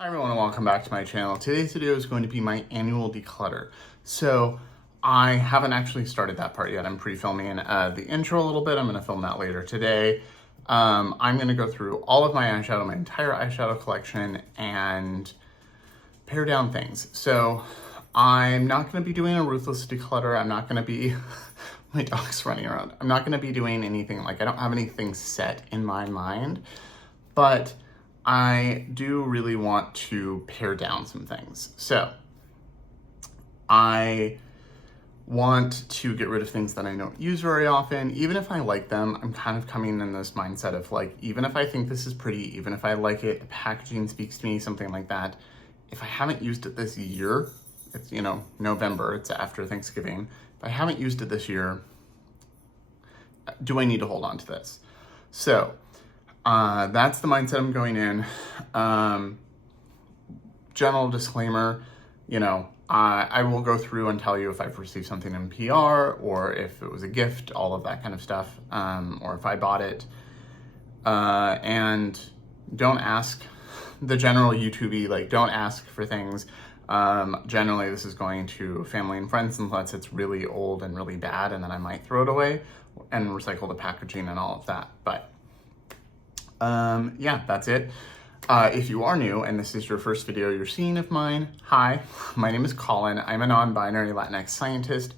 Hi everyone and welcome back to my channel. Today's video is going to be my annual declutter. So I haven't actually started that part yet. I'm pre-filming the intro a little bit. I'm going to film that later today. I'm going to go through all of my eyeshadow, my entire eyeshadow collection, and pare down things. So I'm not going to be doing a ruthless declutter. I'm not going to be, my dog's running around. I'm not going to be doing anything, like I don't have anything set in my mind, but I do really want to pare down some things. So I want to get rid of things that I don't use very often. Even if I like them, I'm kind of coming in this mindset of like, even if I think this is pretty, even if I like it, the packaging speaks to me, something like that. If I haven't used it this year, it's, you know, November, it's after Thanksgiving. If I haven't used it this year, do I need to hold on to this? So that's the mindset I'm going in. General disclaimer, you know, I will go through and tell you if I've received something in PR or if it was a gift, all of that kind of stuff, or if I bought it. And don't ask the general YouTubey, like don't ask for things. Generally this is going to family and friends unless it's really old and really bad, and then I might throw it away and recycle the packaging and all of that. But yeah, that's it. If you are new and this is your first video you're seeing of mine, hi, my name is Colin. I'm a non-binary Latinx scientist,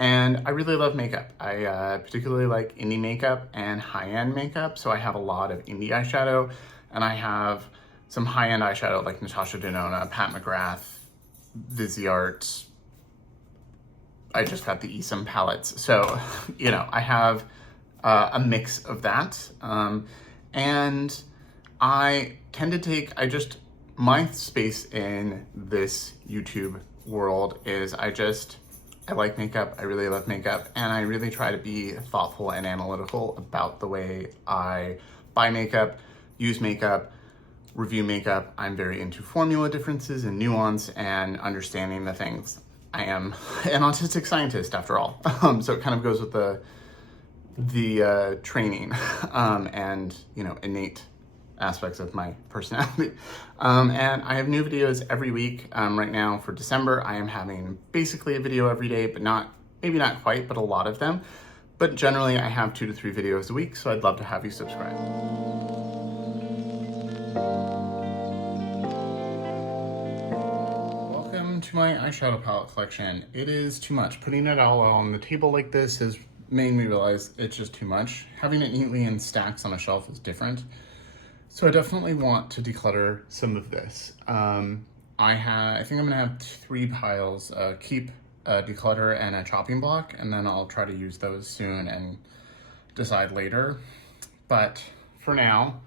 and I really love makeup. I particularly like indie makeup and high-end makeup, so I have a lot of indie eyeshadow, and I have some high-end eyeshadow like Natasha Denona, Pat McGrath, Viseart. I just got the Esom palettes, so, you know, I have a mix of that. And I tend to take, my space in this YouTube world is I like makeup, I really love makeup, and I really try to be thoughtful and analytical about the way I buy makeup, use makeup, review makeup. I'm very into formula differences and nuance and understanding the things. I am an autistic scientist after all, so it kind of goes with the training and, you know, innate aspects of my personality. And I have new videos every week. Right now for December, I am having basically a video every day, but maybe not quite, but a lot of them. But generally I have 2 to 3 videos a week, so I'd love to have you subscribe. Welcome to my eyeshadow palette collection. It is too much. Putting it all on the table like this has made me realize it's just too much. Having it neatly in stacks on a shelf is different. So I definitely want to declutter some of this. I think I'm gonna have 3 piles, keep a declutter and a chopping block, and then I'll try to use those soon and decide later. But for now,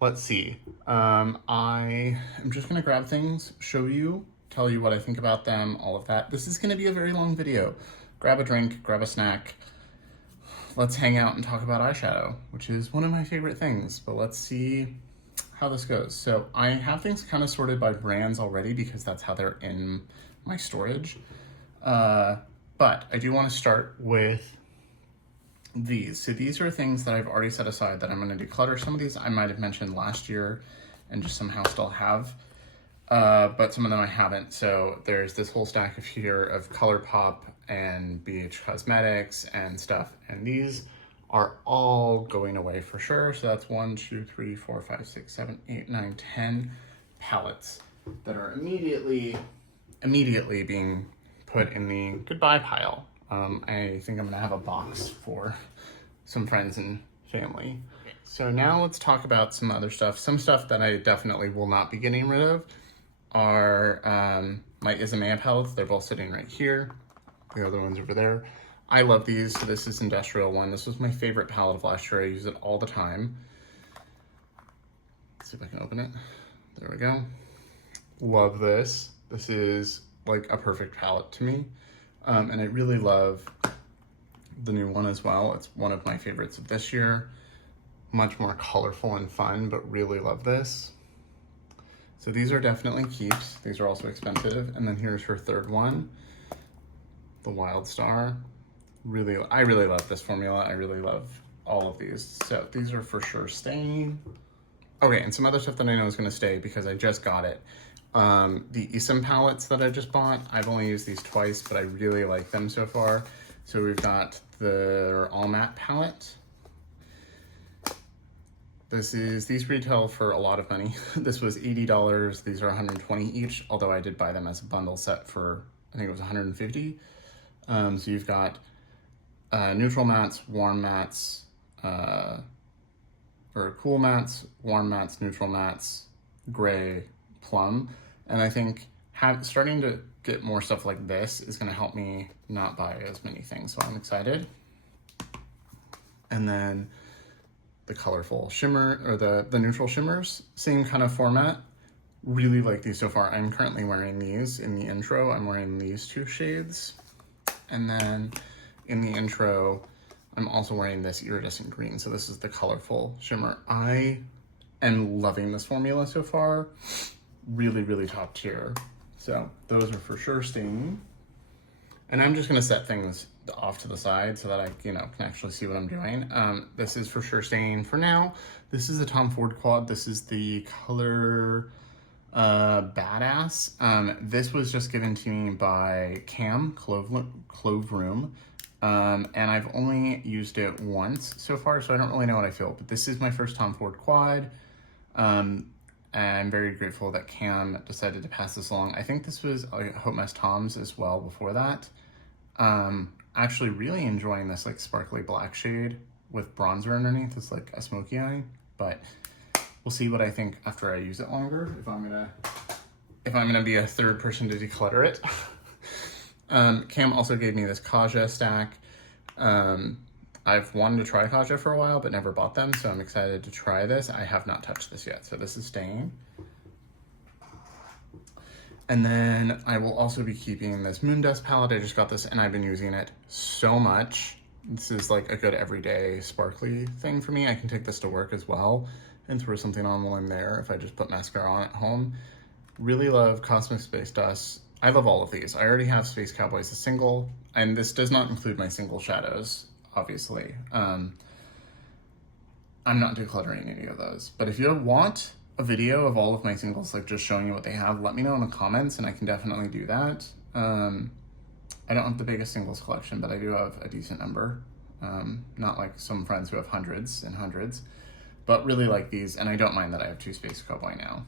let's see. I am just gonna grab things, show you, tell you what I think about them, all of that. This is gonna be a very long video. Grab a drink, grab a snack. Let's hang out and talk about eyeshadow, which is one of my favorite things, but let's see how this goes. So I have things kind of sorted by brands already because that's how they're in my storage. But I do want to start with these. So these are things that I've already set aside that I'm going to declutter. Some of these I might have mentioned last year and just somehow still have, but some of them I haven't. So there's this whole stack of here of Colourpop and Cosmetics and stuff, and these are all going away for sure. So that's 1, 2, 3, 4, 5, 6, 7, 8, 9, 10 palettes that are immediately being put in the goodbye pile. I think I'm gonna have a box for some friends and family. So now let's talk about some other stuff. Some stuff that I definitely will not be getting rid of are my Isomea palettes. They're both sitting right here. The other one's over there. I love these. So this is Industrial One. This was my favorite palette of last year. I use it all the time. Let's see if I can open it. There we go. Love this. This is like a perfect palette to me. And I really love the new one as well. It's one of my favorites of this year. Much more colorful and fun, but really love this. So these are definitely keeps. These are also expensive. And then here's her third one, the Wild Star. I really love this formula. I really love all of these. So these are for sure staying. Okay, and some other stuff that I know is going to stay because I just got it. The Isom palettes that I just bought, I've only used these twice, but I really like them so far. So we've got the All Matte palette. These retail for a lot of money. This was $80. These are $120 each, although I did buy them as a bundle set for, I think it was $150. So you've got neutral mattes, warm mattes, or cool mattes, warm mattes, neutral mattes, gray, plum. And I think starting to get more stuff like this is going to help me not buy as many things. So I'm excited. And then the colorful shimmer, or the neutral shimmers, same kind of format. Really like these so far. I'm currently wearing these in the intro. I'm wearing these two shades. And then in the intro, I'm also wearing this iridescent green. So this is the colorful shimmer. I am loving this formula so far. Really, really top tier. So those are for sure staying. And I'm just gonna set things off to the side so that I, can actually see what I'm doing. This is for sure staying for now. This is a Tom Ford quad. This is the color Badass. This was just given to me by Cam, Clove Room. And I've only used it once so far, so I don't really know what I feel, but this is my first Tom Ford quad. And I'm very grateful that Cam decided to pass this along. I think this was Hope Mess Tom's as well before that. Actually really enjoying this like sparkly black shade with bronzer underneath. It's like a smoky eye, but we'll see what I think after I use it longer, if I'm gonna be a third person to declutter it. Cam also gave me this Kaja stack. I've wanted to try Kaja for a while, but never bought them, so I'm excited to try this. I have not touched this yet, so this is staying. And then I will also be keeping this Moon Dust palette. I just got this and I've been using it so much. This is like a good everyday sparkly thing for me. I can take this to work as well and throw something on while I'm there if I just put mascara on at home. Really love Cosmic Space Dust. I love all of these. I already have Space Cowboys, a single, and this does not include my single shadows, obviously. I'm not decluttering any of those. But if you want a video of all of my singles, like just showing you what they have, let me know in the comments and I can definitely do that. I don't have the biggest singles collection, but I do have a decent number. Not like some friends who have hundreds and hundreds, but really like these, and I don't mind that I have two Space Cowboy now.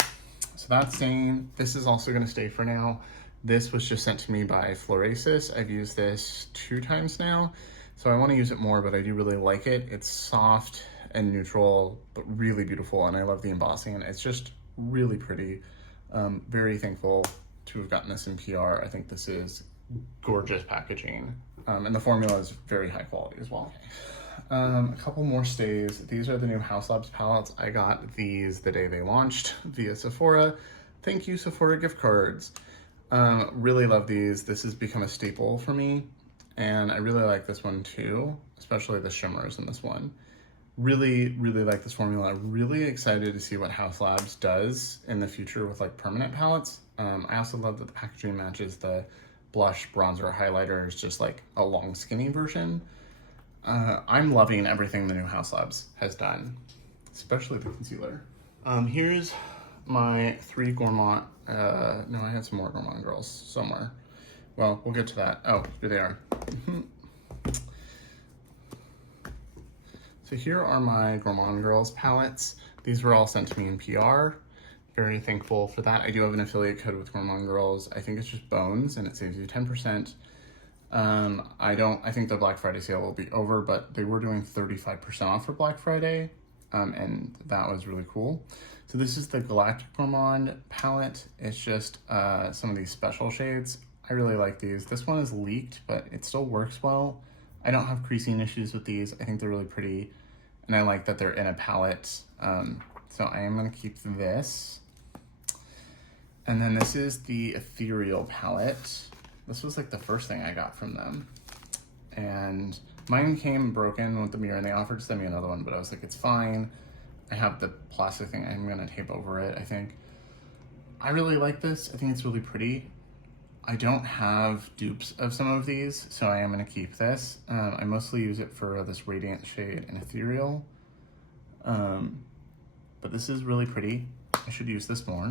So that's staying. This is also gonna stay for now. This was just sent to me by Florasis. I've used this 2 times now, so I wanna use it more, but I do really like it. It's soft and neutral, but really beautiful, and I love the embossing. It's just really pretty. Very thankful to have gotten this in PR. I think this is gorgeous packaging, and the formula is very high quality as well. A couple more stays. These are the new Haus Labs palettes. I got these the day they launched via Sephora. Thank you, Sephora gift cards. Really love these. This has become a staple for me, and I really like this one too, especially the shimmers in this one. Really, really like this formula. Really excited to see what Haus Labs does in the future with like permanent palettes. I also love that the packaging matches the blush, bronzer, highlighters, just like a long skinny version. I'm loving everything the new Haus Labs has done, especially the concealer. Here's my 3 Gourmande, no, I had some more Gourmande girls somewhere. Well, we'll get to that. Oh, here they are. So here are my Gourmande Girls palettes. These were all sent to me in PR. Very thankful for that. I do have an affiliate code with Gourmande Girls. I think it's just Bones and it saves you 10%. I think the Black Friday sale will be over, but they were doing 35% off for Black Friday. And that was really cool. So this is the Galactic Gourmande palette. It's just some of these special shades. I really like these. This one is leaked, but it still works well. I don't have creasing issues with these. I think they're really pretty. And I like that they're in a palette. So I am gonna keep this. And then this is the Ethereal palette. This was like the first thing I got from them. And mine came broken with the mirror and they offered to send me another one, but I was like, it's fine. I have the plastic thing, I'm gonna tape over it, I think. I really like this. I think it's really pretty. I don't have dupes of some of these, so I am gonna keep this. I mostly use it for this Radiant shade and Ethereal. but this is really pretty. I should use this more.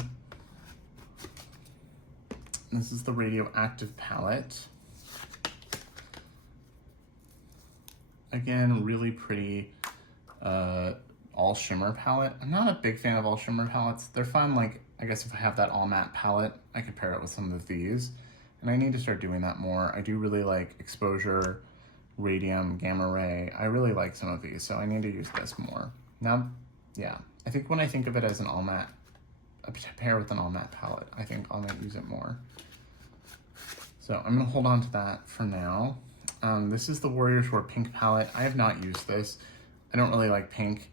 This is the Radioactive palette. Again, really pretty all shimmer palette. I'm not a big fan of all shimmer palettes. They're fun, like, I guess if I have that all matte palette, I could pair it with some of these. And I need to start doing that more. I do really like Exposure, Radium, Gamma Ray. I really like some of these, so I need to use this more. Now, yeah, I think when I think of it as an all matte, a pair with an all matte palette, I think I'll use it more. So I'm gonna hold on to that for now. This is the Warriors Wear Pink palette. I have not used this. I don't really like pink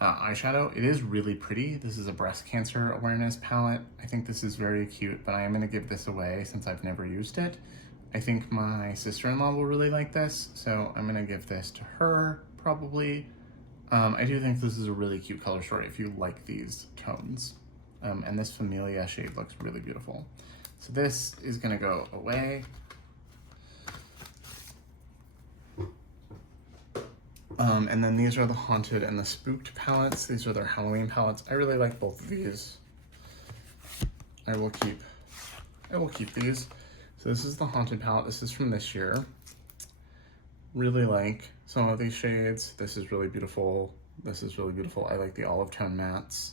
eyeshadow. It is really pretty. This is a breast cancer awareness palette. I think this is very cute, but I am gonna give this away since I've never used it. I think my sister-in-law will really like this, so I'm gonna give this to her, probably. I do think this is a really cute color story if you like these tones. And this Familia shade looks really beautiful. So this is gonna go away. And then these are the Haunted and the Spooked palettes. These are their Halloween palettes. I really like both of these. I will keep these. So this is the Haunted palette. This is from this year. Really like some of these shades. This is really beautiful. This is really beautiful. I like the olive tone mattes.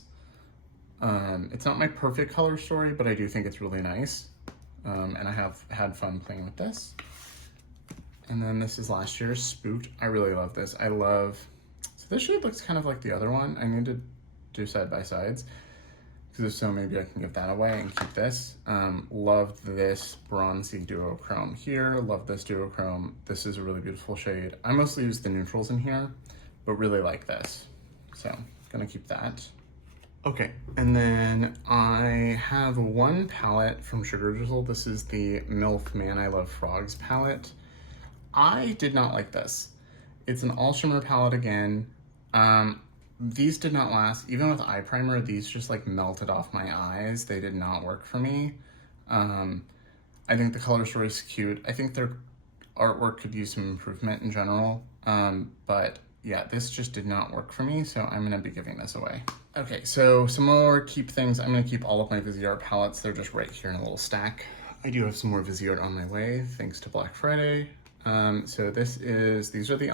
It's not my perfect color story, but I do think it's really nice. And I have had fun playing with this. And then this is last year's Spooked. I really love this. So this shade looks kind of like the other one. I need to do side by sides, because if so, maybe I can give that away and keep this. Loved this bronzy duochrome here. Love this duochrome. This is a really beautiful shade. I mostly use the neutrals in here, but really like this. So gonna keep that. Okay, and then I have one palette from Sugar Drizzle. This is the MILF Man I Love Frogs palette. I did not like this. It's an all shimmer palette again. These did not last. Even with eye primer, these just like melted off my eyes. They did not work for me. I think the color story is cute. I think their artwork could use some improvement in general. But yeah, this just did not work for me, so I'm gonna be giving this away. Okay, so some more keep things. I'm gonna keep all of my Viseart palettes. They're just right here in a little stack. I do have some more Viseart on my way, thanks to Black Friday. So these are the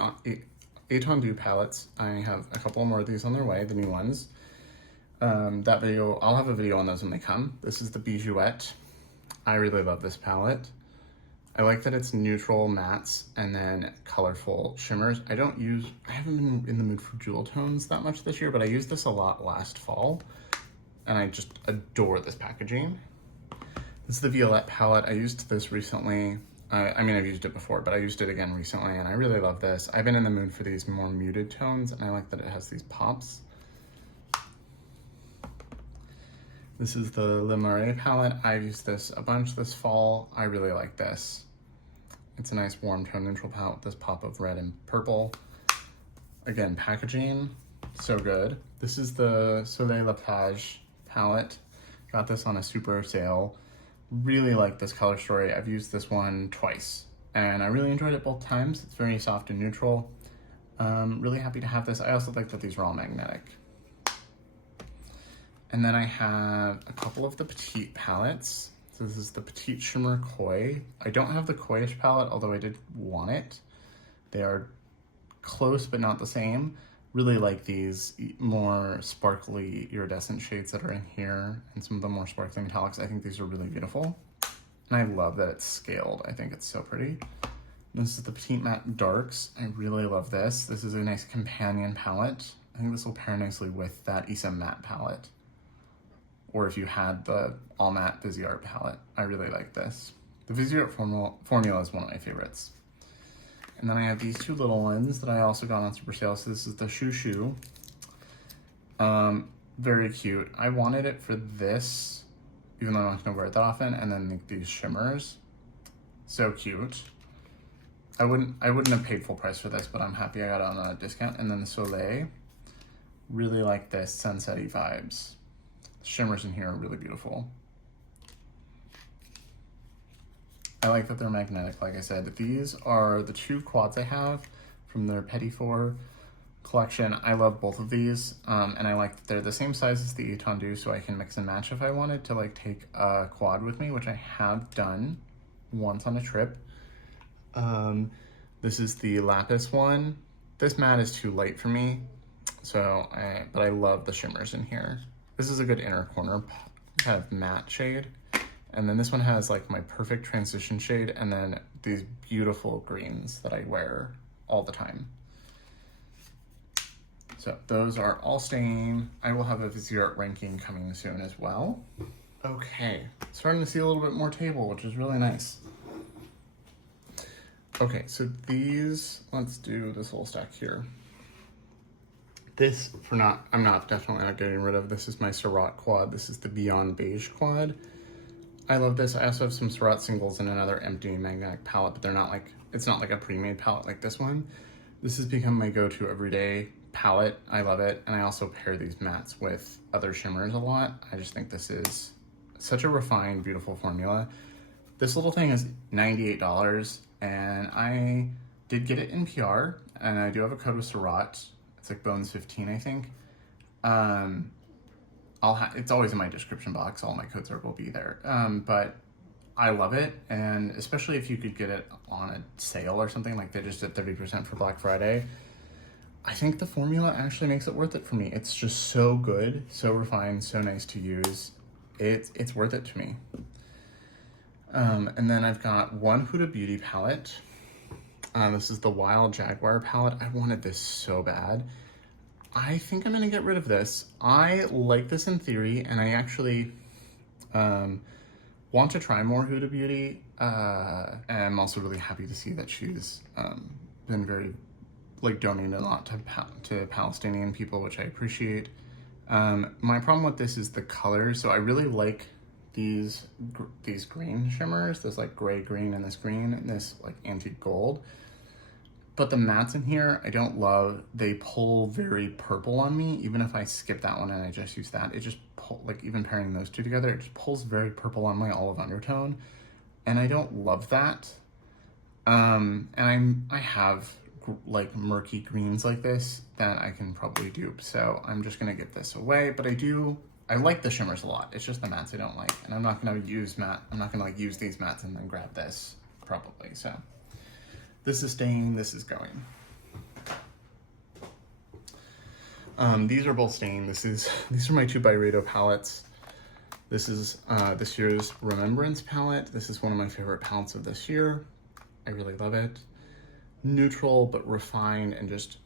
Étendu palettes. I have a couple more of these on their way, the new ones. I'll have a video on those when they come. This is the Bijoux. I really love this palette. I like that it's neutral mattes and then colorful shimmers. I haven't been in the mood for jewel tones that much this year, but I used this a lot last fall, and I just adore this packaging. This is the Violette palette. I used this recently. I've used it before, but I used it again recently, and I really love this. I've been in the mood for these more muted tones, and I like that it has these pops. This is the Le Marais palette. I've used this a bunch this fall. I really like this. It's a nice warm tone neutral palette with this pop of red and purple. Again, packaging, so good. This is the Soleil La Plage palette. Got this on a super sale. Really like this color story. I've used this one twice, and I really enjoyed it both times. It's very soft and neutral. Really happy to have this. I also like that these are all magnetic. And then I have a couple of the Petite palettes. So this is the Petite Shimmer Koi. I don't have the Koi-ish palette, although I did want it. They are close, but not the same. Really like these more sparkly iridescent shades that are in here, and some of the more sparkly metallics. I think these are really beautiful. And I love that it's scaled. I think it's so pretty. This is the Petite Matte Darks. I really love this. This is a nice companion palette. I think this will pair nicely with that Issa Matte palette. Or if you had the all matte Viseart palette. I really like this. The Viseart formula is one of my favorites. And then I have these two little ones that I also got on super sale. So this is the Shoo Shoo. Very cute. I wanted it for this, even though I'm not gonna wear it that often. And then these shimmers, so cute. I wouldn't have paid full price for this, but I'm happy I got it on a discount. And then the Soleil, really like this sunset-y vibes. The shimmers in here are really beautiful. I like that they're magnetic, like I said. These are the two quads I have from their Petit Four collection. I love both of these, and I like that they're the same size as the Etendu, so I can mix and match if I wanted to like take a quad with me, which I have done once on a trip. This is the Lapis one. This matte is too light for me, but I love the shimmers in here. This is a good inner corner kind of matte shade. And then this one has like my perfect transition shade, and then these beautiful greens that I wear all the time. So those are all staying. I will have a Viseart ranking coming soon as well. Okay, starting to see a little bit more table, which is really nice. Okay, so these, let's do this whole stack here. This, I'm definitely not getting rid of. This is my Surratt quad. This is the Beyond Beige quad. I love this. I also have some Surratt singles and another empty magnetic palette, but they're not like, it's not like a pre-made palette like this one. This has become my go-to everyday palette. I love it. And I also pair these mattes with other shimmers a lot. I just think this is such a refined, beautiful formula. This little thing is $98, and I did get it in PR, and I do have a code with Surratt. It's like Bones15, I think. It's always in my description box. All my codes will be there. But I love it, and especially if you could get it on a sale or something, like they just did 30% for Black Friday. I think the formula actually makes it worth it for me. It's just so good, so refined, so nice to use. It's worth it to me. And then I've got one Huda Beauty palette. This is the Wild Jaguar palette. I wanted this so bad. I think I'm gonna get rid of this. I like this in theory, and I actually want to try more Huda Beauty. And I'm also really happy to see that she's been very, like, donating a lot to Palestinian people, which I appreciate. My problem with this is the colors. So I really like these green shimmers, this like gray green and this green and this like antique gold. But the mattes in here, I don't love. They pull very purple on me. Even if I skip that one and I just use that, it just like even pairing those two together, it just pulls very purple on my olive undertone. And I don't love that. And I have like murky greens like this that I can probably dupe. So I'm just gonna get this away, but I like the shimmers a lot. It's just the mattes I don't like. And I'm not gonna use like use these mattes and then grab this probably, so. This is staying, this is going. These are both staying. These are my two Byredo palettes. This is this year's Remembrance palette. This is one of my favorite palettes of this year. I really love it. Neutral, but refined and just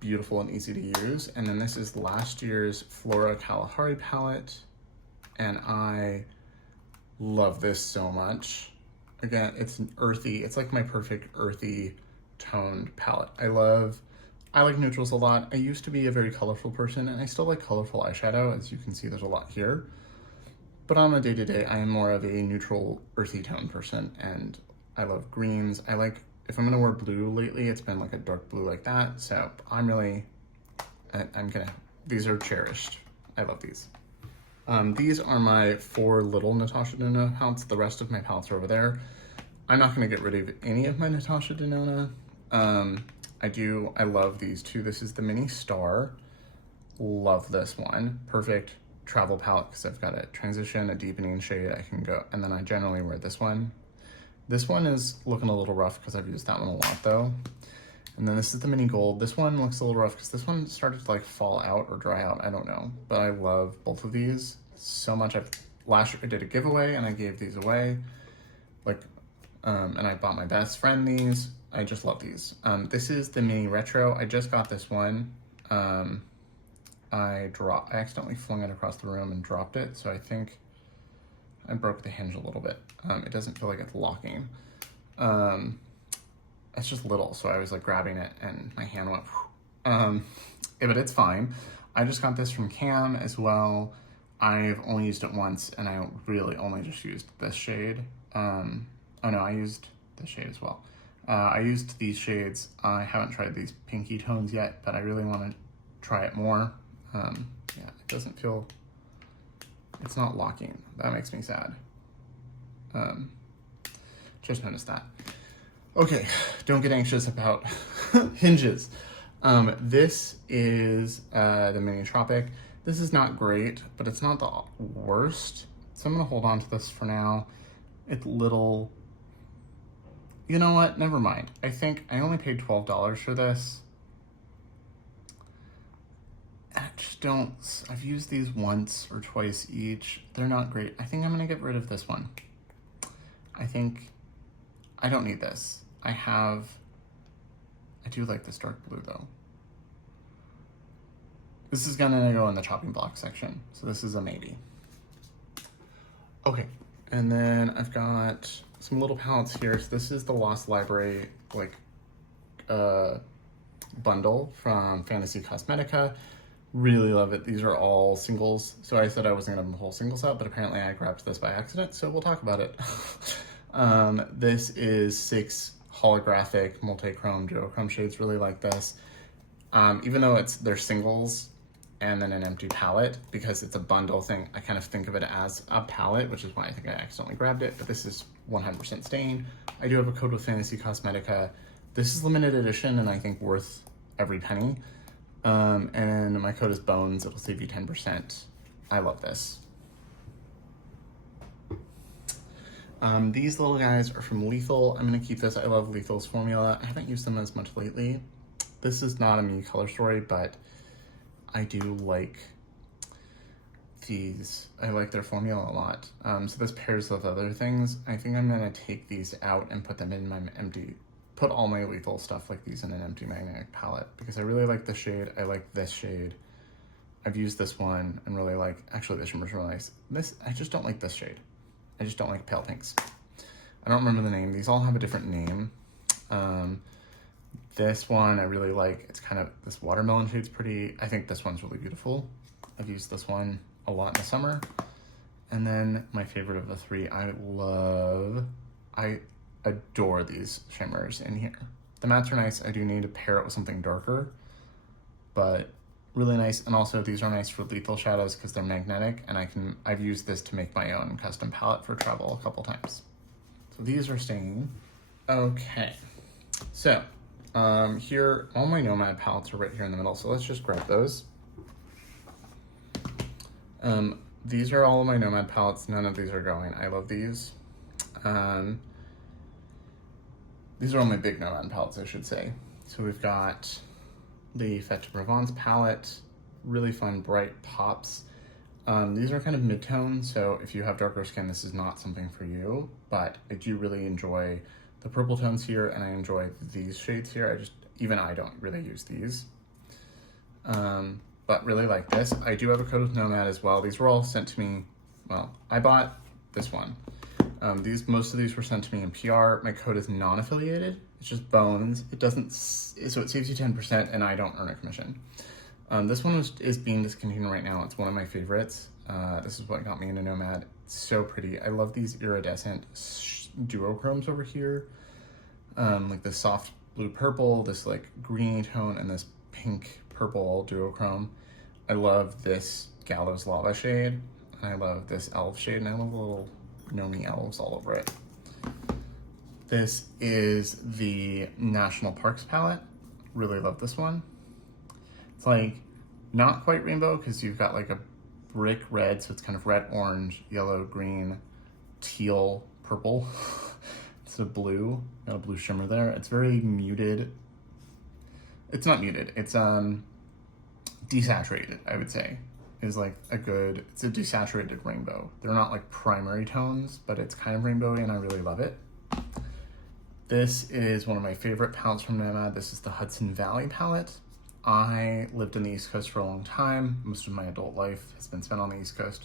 beautiful and easy to use. And then this is last year's Flora Kalahari palette. And I love this so much. Again, it's an earthy, it's like my perfect earthy toned palette. I like neutrals a lot. I used to be a very colorful person, and I still like colorful eyeshadow. As you can see, there's a lot here. But on a day-to-day, I am more of a neutral, earthy tone person, and I love greens. If I'm gonna wear blue lately, it's been like a dark blue like that. So these are cherished. I love these. These are my 4 little Natasha Denona palettes. The rest of my palettes are over there. I'm not gonna get rid of any of my Natasha Denona. I love these two. This is the Mini Star. Love this one. Perfect travel palette because I've got a transition, a deepening shade I can go, and then I generally wear this one. This one is looking a little rough because I've used that one a lot though. And then this is the Mini Gold. This one looks a little rough because this one started to like fall out or dry out. I don't know, but I love both of these so much. Last year I did a giveaway and I gave these away. And I bought my best friend these. I just love these. This is the Mini Retro. I just got this one. I accidentally flung it across the room and dropped it. So I think I broke the hinge a little bit. It doesn't feel like it's locking. It's just little, so I was like grabbing it and my hand went, but it's fine. I just got this from Cam as well. I've only used it once and I really only just used this shade. Oh no, I used this shade as well. I used these shades. I haven't tried these pinky tones yet, but I really want to try it more. Yeah, it doesn't feel, it's not locking. That makes me sad. Just noticed that. Okay, don't get anxious about hinges. This is the Mini Tropic. This is not great, but it's not the worst. So I'm gonna hold on to this for now. It's little, you know what, never mind. I think I only paid $12 for this. I just don't, I've used these once or twice each. They're not great. I think I'm gonna get rid of this one. I think I don't need this. I do like this dark blue though. This is gonna go in the chopping block section. So this is a maybe. Okay, and then I've got some little palettes here. So this is the Lost Library bundle from Fantasy Cosmetica. Really love it. These are all singles. So I said I wasn't gonna have a whole singles out, but apparently I grabbed this by accident, so we'll talk about it. This is 6 holographic multi-chrome duochrome shades. Really like this. Even though they're singles and then an empty palette, because it's a bundle thing, I kind of think of it as a palette, which is why I think I accidentally grabbed it, but this is 100% stain. I do have a code with Fantasy Cosmetica. This is limited edition and I think worth every penny. And my code is BONES. It'll save you 10%. I love this. These little guys are from Lethal. I'm gonna keep this. I love Lethal's formula. I haven't used them as much lately. This is not a me color story, but I do like these. I like their formula a lot. So this pairs with other things. I think I'm gonna take these out and put them in my put all my Lethal stuff like these in an empty magnetic palette, because I really like this shade. I like this shade. I've used this one and really like, actually this shimmer's really nice. I just don't like this shade. I just don't like pale pinks. I don't remember the name. These all have a different name. This one I really like. It's kind of, this watermelon shade's pretty. I think this one's really beautiful. I've used this one a lot in the summer. And then my favorite of the 3, I adore these shimmers in here. The mattes are nice. I do need to pair it with something darker, but really nice. And also these are nice for Lethal shadows because they're magnetic, and I've used this to make my own custom palette for travel a couple times. So these are staying. Okay, so here, all my Nomad palettes are right here in the middle, so let's just grab those. These are all of my Nomad palettes. None of these are going. I love these. These are all my big Nomad palettes, I should say. So we've got the Fête de Provence palette, really fun, bright pops. These are kind of mid-tone, so if you have darker skin, this is not something for you, but I do really enjoy the purple tones here, and I enjoy these shades here. Even I don't really use these. But really like this. I do have a code with Nomad as well. These were all sent to me, well, I bought this one. Most of these were sent to me in PR. My code is non-affiliated. It's just BONES. It doesn't, so it saves you 10% and I don't earn a commission. This one is being discontinued right now. It's one of my favorites. This is what got me into Nomad. It's so pretty. I love these iridescent duochromes over here. Like this soft blue purple, this like greeny tone, and this pink purple duochrome. I love this Gallows Lava shade, and I love this Elf shade, and I love the little Nomi elves all over it. This is the National Parks palette. Really love this one. It's like not quite rainbow because you've got like a brick red, so it's kind of red, orange, yellow, green, teal, purple. It's a blue, got a blue shimmer there. It's very muted. It's not muted, it's desaturated, I would say. Is like it's a desaturated rainbow. They're not like primary tones, but it's kind of rainbowy and I really love it. This is one of my favorite palettes from Nomad. This is the Hudson Valley palette. I lived in the East Coast for a long time. Most of my adult life has been spent on the East Coast.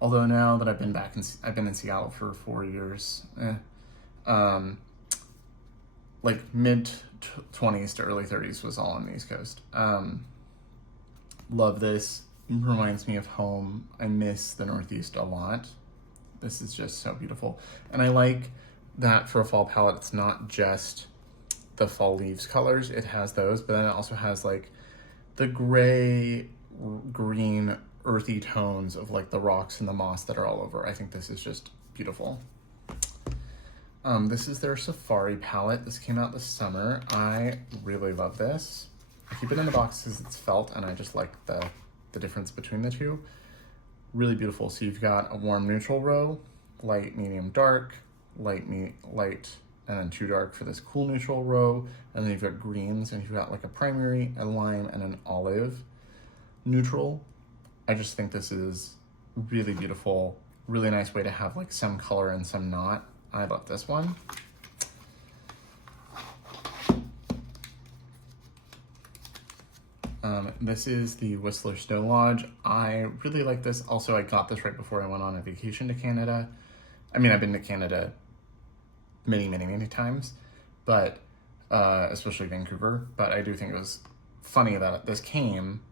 Although now that I've been in Seattle for 4 years, like mid 20s to early 30s was all on the East Coast. Love this. It reminds me of home. I miss the Northeast a lot. This is just so beautiful. And I like that for a fall palette, it's not just the fall leaves colors. It has those, but then it also has like the gray, green, earthy tones of like the rocks and the moss that are all over. I think this is just beautiful. This is their Safari palette. This came out this summer. I really love this. I keep it in the box because it's felt and I just like the difference between the two. Really beautiful. So you've got a warm neutral row, light, medium, dark, light, and then too dark for this cool neutral row. And then you've got greens and you've got like a primary, a lime, and an olive neutral. I just think this is really beautiful. Really nice way to have like some color and some not. I love this one. This is the Whistler Snow Lodge. I really like this. Also, I got this right before I went on a vacation to Canada. I mean, I've been to Canada many times, but especially Vancouver. But I do think it was funny that this came.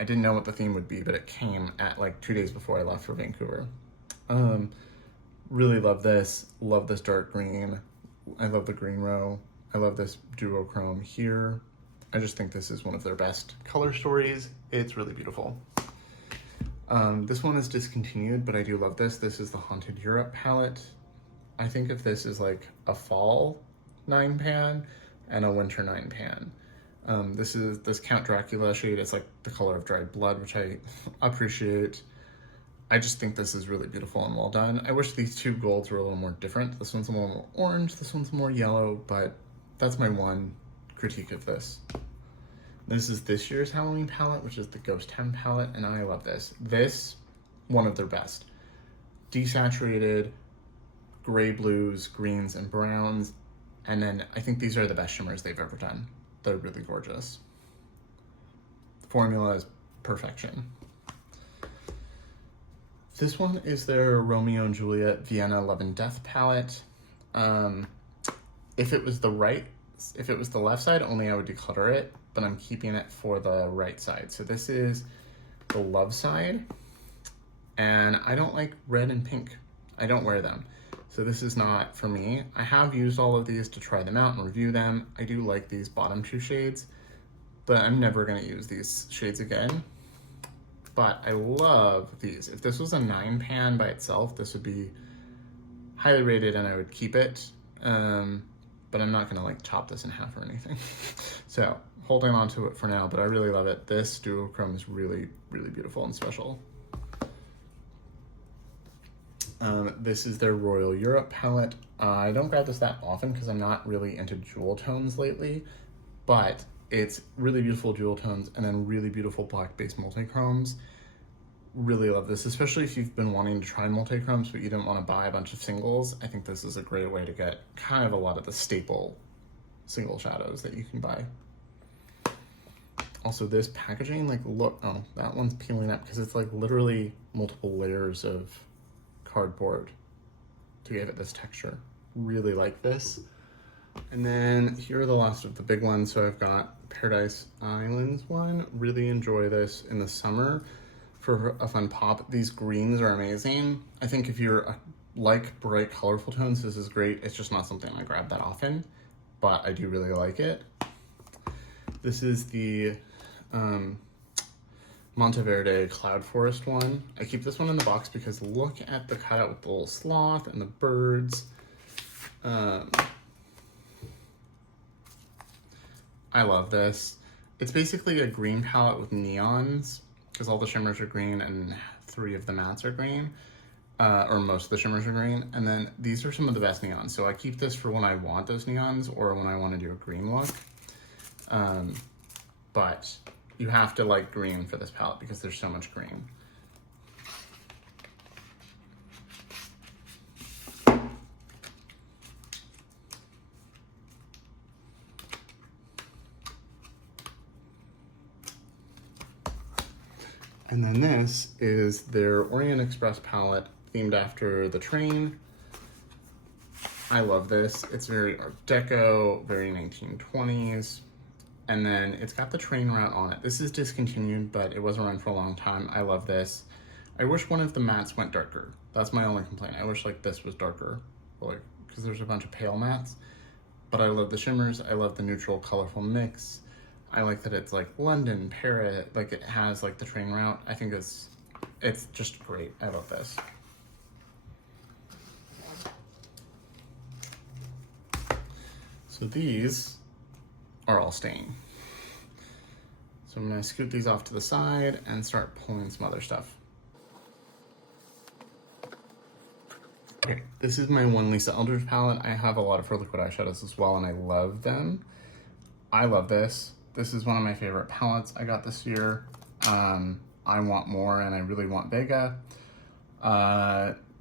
I didn't know what the theme would be, but it came at like 2 days before I left for Vancouver. Really love this. Love this dark green. I love the green row. I love this duochrome here. I just think this is one of their best color stories. It's really beautiful. This one is discontinued, but I do love this. This is the Haunted Europe palette. I think of this as like a fall 9-pan and a winter 9-pan. This is this Count Dracula shade. It's like the color of dried blood, which I appreciate. I just think this is really beautiful and well done. I wish these two golds were a little more different. This one's a little more orange, this one's more yellow, but that's my one critique of this. This is this year's Halloween palette, which is the Ghost Town palette, and I love this. This, one of their best. Desaturated, gray blues, greens, and browns, and then I think these are the best shimmers they've ever done. They're really gorgeous. The formula is perfection. This one is their Romeo and Juliet Vienna Love and Death palette. If it was the left side only, I would declutter it, but I'm keeping it for the right side. So this is the love side, and I don't like red and pink. I don't wear them. So this is not for me. I have used all of these to try them out and review them. I do like these bottom two shades, but I'm never gonna use these shades again. But I love these. If this was a 9-pan by itself, this would be highly rated and I would keep it. But I'm not gonna like chop this in half or anything. So holding on to it for now, but I really love it. This duochrome is really, really beautiful and special. This is their Royal Europe palette. I don't grab this that often because I'm not really into jewel tones lately, but it's really beautiful jewel tones and then really beautiful black-based multichromes. Really love this, especially if you've been wanting to try multichromes but you don't want to buy a bunch of singles. I think this is a great way to get kind of a lot of the staple single shadows that you can buy. Also, this packaging, like, look, oh, that one's peeling up because it's like literally multiple layers of cardboard to give it this texture. Really like this. And then here are the last of the big ones. So I've got Paradise Islands one. Really enjoy this in the summer for a fun pop. These greens are amazing. I think if you're like bright, colorful tones, this is great. It's just not something I grab that often, but I do really like it. This is the Monteverde Cloud Forest one. I keep this one in the box because look at the cutout with the little sloth and the birds. I love this. It's basically a green palette with neons because all the shimmers are green and 3 of the mattes are green, or most of the shimmers are green. And then these are some of the best neons. So I keep this for when I want those neons or when I want to do a green look. But you have to like green for this palette because there's so much green. And then this is their Orient Express palette themed after the train. I love this. It's very Art Deco, very 1920s. And then it's got the train route on it. This is discontinued, but it was around for a long time. I love this. I wish one of the mattes went darker. That's my only complaint. I wish like this was darker, like, because there's a bunch of pale mattes. But I love the shimmers. I love the neutral, colorful mix. I like that it's like London, Paris, like it has like the train route. I think it's just great. I love this. So these are all staying. So I'm gonna scoot these off to the side and start pulling some other stuff. Okay, this is my one Lisa Eldridge palette. I have a lot of her liquid eyeshadows as well, and I love them. I love this. This is one of my favorite palettes I got this year. I want more, and I really want Vega.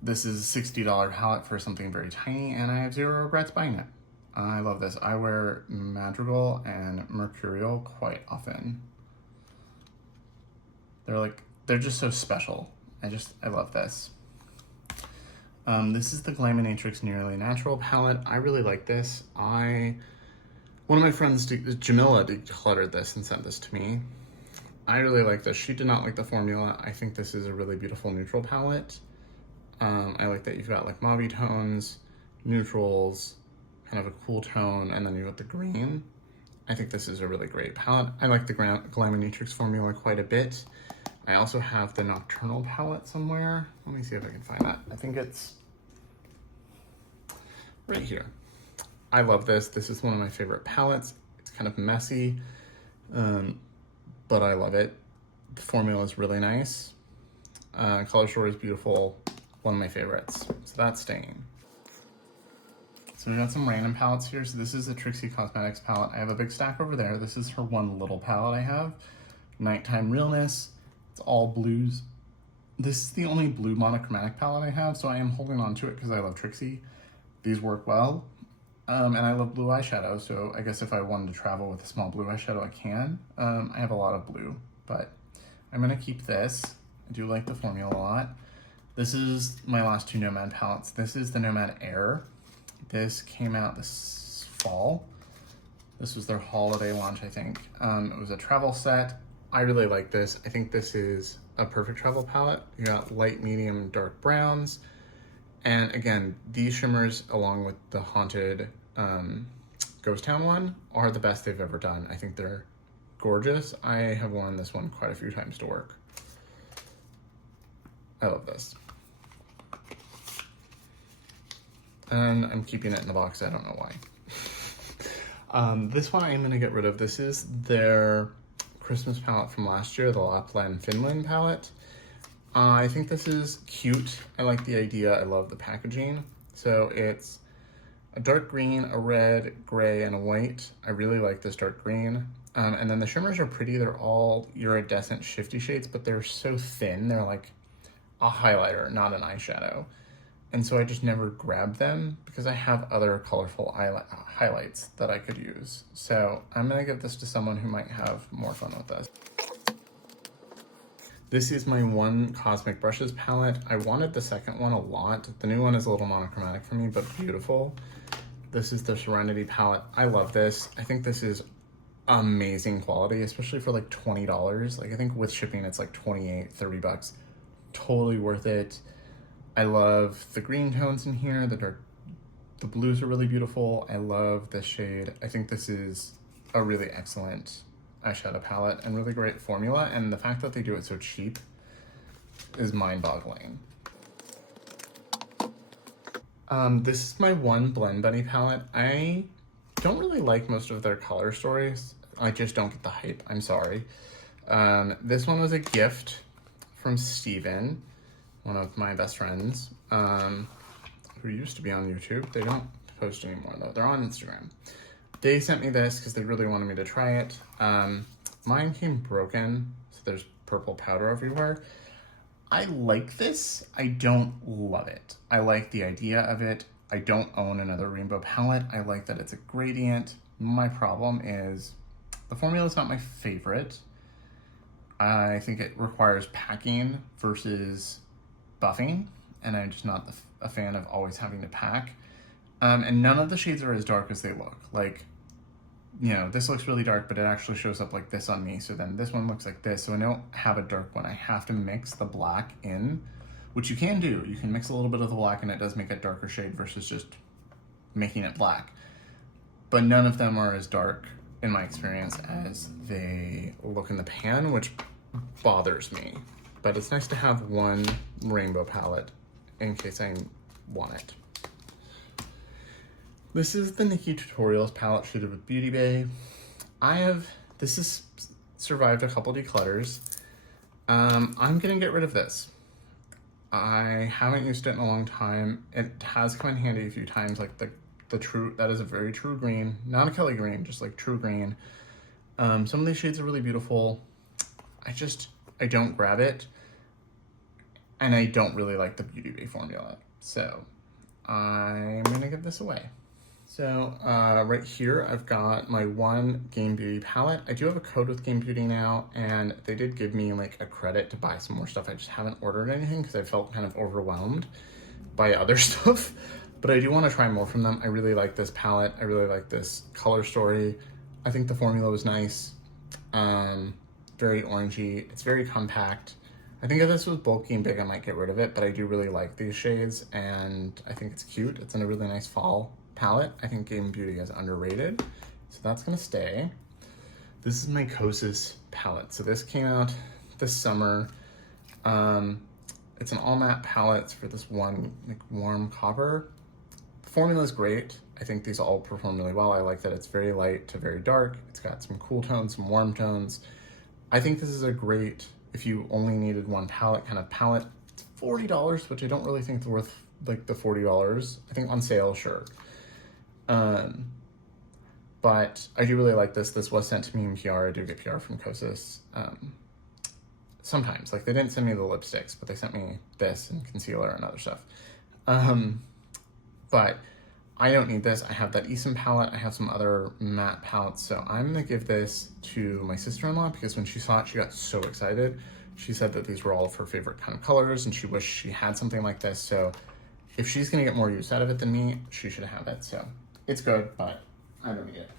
This is a $60 palette for something very tiny, and I have zero regrets buying it. I love this. I wear Madrigal and Mercurial quite often. They're just so special. I love this. This is the Glaminatrix Nearly Natural palette. I really like this. One of my friends, Jamila, decluttered this and sent this to me. I really like this. She did not like the formula. I think this is a really beautiful neutral palette. I like that you've got like mauve tones, neutrals, kind of a cool tone, and then you've got the green. I think this is a really great palette. I like the Glaminatrix formula quite a bit. I also have the Nocturnal palette somewhere. Let me see if I can find that. I think it's right here. I love this. This is one of my favorite palettes. It's kind of messy, but I love it. The formula is really nice. Color story is beautiful. One of my favorites. So that's staying. So we got some random palettes here. So this is the Trixie Cosmetics palette. I have a big stack over there. This is her one little palette I have. Nighttime Realness. It's all blues. This is the only blue monochromatic palette I have, so I am holding on to it because I love Trixie. These work well. And I love blue eyeshadow, so I guess if I wanted to travel with a small blue eyeshadow, I can. I have a lot of blue, but I'm gonna keep this. I do like the formula a lot. This is my last two Nomad palettes. This is the Nomad Air. This came out this fall. This was their holiday launch, I think. It was a travel set. I really like this. I think this is a perfect travel palette. You got light, medium, dark browns. And again, these shimmers, along with the Haunted Ghost Town one, are the best they've ever done. I think they're gorgeous. I have worn this one quite a few times to work. I love this. And I'm keeping it in the box. I don't know why. This one I'm going to get rid of. This is their Christmas palette from last year, the Lapland Finland palette. I think this is cute. I like the idea. I love the packaging. So it's a dark green, a red, gray, and a white. I really like this dark green. And then the shimmers are pretty. They're all iridescent shifty shades, but they're so thin. They're like a highlighter, not an eyeshadow. And so I just never grabbed them because I have other colorful highlights that I could use. So I'm gonna give this to someone who might have more fun with this. This is my one Cosmic Brushes palette. I wanted the second one a lot. The new one is a little monochromatic for me, but beautiful. This is the Serenity palette. I love this. I think this is amazing quality, especially for like $20. Like I think with shipping, it's like 28, 30 bucks. Totally worth it. I love the green tones in here. The blues are really beautiful. I love this shade. I think this is a really excellent eyeshadow palette and really great formula. And the fact that they do it so cheap is mind-boggling. This is my one Blend Bunny palette. I don't really like most of their color stories. I just don't get the hype. I'm sorry. This one was a gift from Steven, one of my best friends, who used to be on YouTube. They don't post anymore though. They're on Instagram. They sent me this because they really wanted me to try it. Mine came broken, so there's purple powder everywhere. I like this. I don't love it. I like the idea of it. I don't own another rainbow palette. I like that it's a gradient. My problem is the formula is not my favorite. I think it requires packing versus buffing, and I'm just not a fan of always having to pack. And none of the shades are as dark as they look. Like, you know, this looks really dark, but it actually shows up like this on me. So then this one looks like this. So I don't have a dark one. I have to mix the black in, which you can do. You can mix a little bit of the black and it does make a darker shade versus just making it black. But none of them are as dark, in my experience, as they look in the pan, which bothers me. But it's nice to have one rainbow palette in case I want it. This is the Nikki Tutorials palette shaded with Beauty Bay. This has survived a couple declutters. I'm gonna get rid of this. I haven't used it in a long time. It has come in handy a few times, like the true, that is a very true green, not a Kelly green, just like true green. Some of these shades are really beautiful. I don't grab it, and I don't really like the Beauty Bay formula. So I'm gonna give this away. So right here, I've got my one Game Beauty palette. I do have a code with Game Beauty now, and they did give me like a credit to buy some more stuff. I just haven't ordered anything because I felt kind of overwhelmed by other stuff, but I do want to try more from them. I really like this palette. I really like this color story. I think the formula was nice. Very orangey. It's very compact. I think if this was bulky and big, I might get rid of it, but I do really like these shades, and I think it's cute. It's in a really nice fall palette. I think Game Beauty is underrated, so that's gonna stay. This is my Kosas palette. So this came out this summer. It's an all matte palette. It's for this one like warm copper. The formula is great. I think these all perform really well. I like that it's very light to very dark. It's got some cool tones, some warm tones. I think this is a great, if you only needed one palette, kind of palette. It's $40, which I don't really think is worth like the $40. I think on sale, sure. But I do really like this. This was sent to me in PR. I do get PR from Kosas. Sometimes, like they didn't send me the lipsticks, but they sent me this and concealer and other stuff. But I don't need this. I have that Esom palette. I have some other matte palettes. So I'm gonna give this to my sister-in-law because when she saw it, she got so excited. She said that these were all of her favorite kind of colors and she wished she had something like this. So if she's gonna get more use out of it than me, she should have it. So it's good, but I don't need it.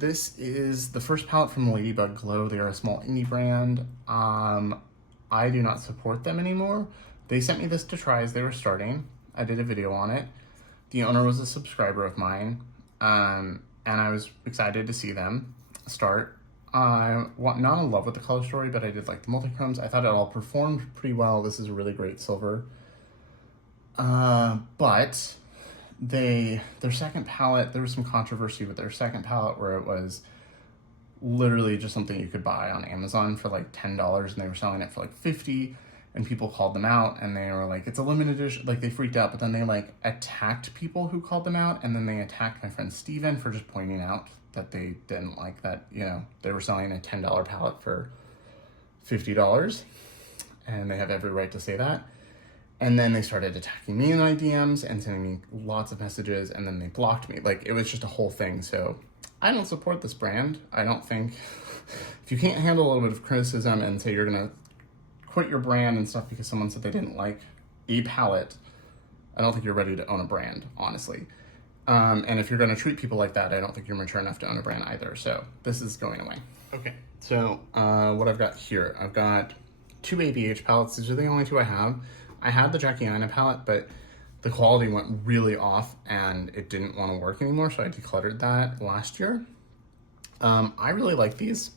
This is the first palette from Ladybug Glow. They are a small indie brand. I do not support them anymore. They sent me this to try as they were starting. I did a video on it. The owner was a subscriber of mine, and I was excited to see them start. I'm not in love with the color story, but I did like the multi-chromes. I thought it all performed pretty well. This is a really great silver. But their second palette, there was some controversy with their second palette where it was literally just something you could buy on Amazon for like $10 and they were selling it for like $50, and people called them out and they were like, it's a limited edition. Like they freaked out, but then they like attacked people who called them out, and then they attacked my friend Steven for just pointing out that they didn't like that, you know, they were selling a $10 palette for $50, and they have every right to say that. And then they started attacking me in my DMs and sending me lots of messages, and then they blocked me. Like, it was just a whole thing. So I don't support this brand. I don't think, if you can't handle a little bit of criticism and say you're gonna quit your brand and stuff because someone said they didn't like a palette, I don't think you're ready to own a brand, honestly. And if you're gonna treat people like that, I don't think you're mature enough to own a brand either. So this is going away. Okay, so what I've got here, I've got two ABH palettes. These are the only two I have. I had the Jackie Aina palette, but the quality went really off and it didn't want to work anymore, so I decluttered that last year. I really like these.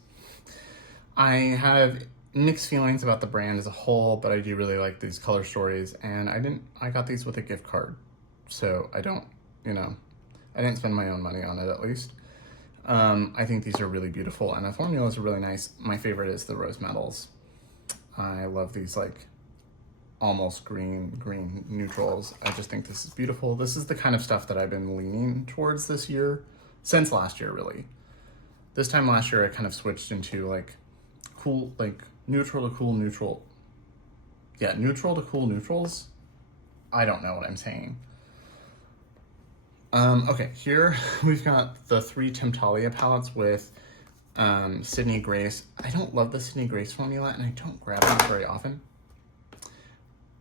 I have mixed feelings about the brand as a whole, but I do really like these color stories, and I got these with a gift card, so I don't, you know, I didn't spend my own money on it at least. I think these are really beautiful, and the formulas are really nice. My favorite is the rose metals. I love these like almost green neutrals. I just think this is beautiful. This is the kind of stuff that I've been leaning towards this year, since last year really. This time last year I kind of switched into like cool, like neutral to cool neutral. Yeah, neutral to cool neutrals. I don't know what I'm saying. Okay, here we've got the 3 Temptalia palettes with Sydney Grace. I don't love the Sydney Grace formula, and I don't grab them very often.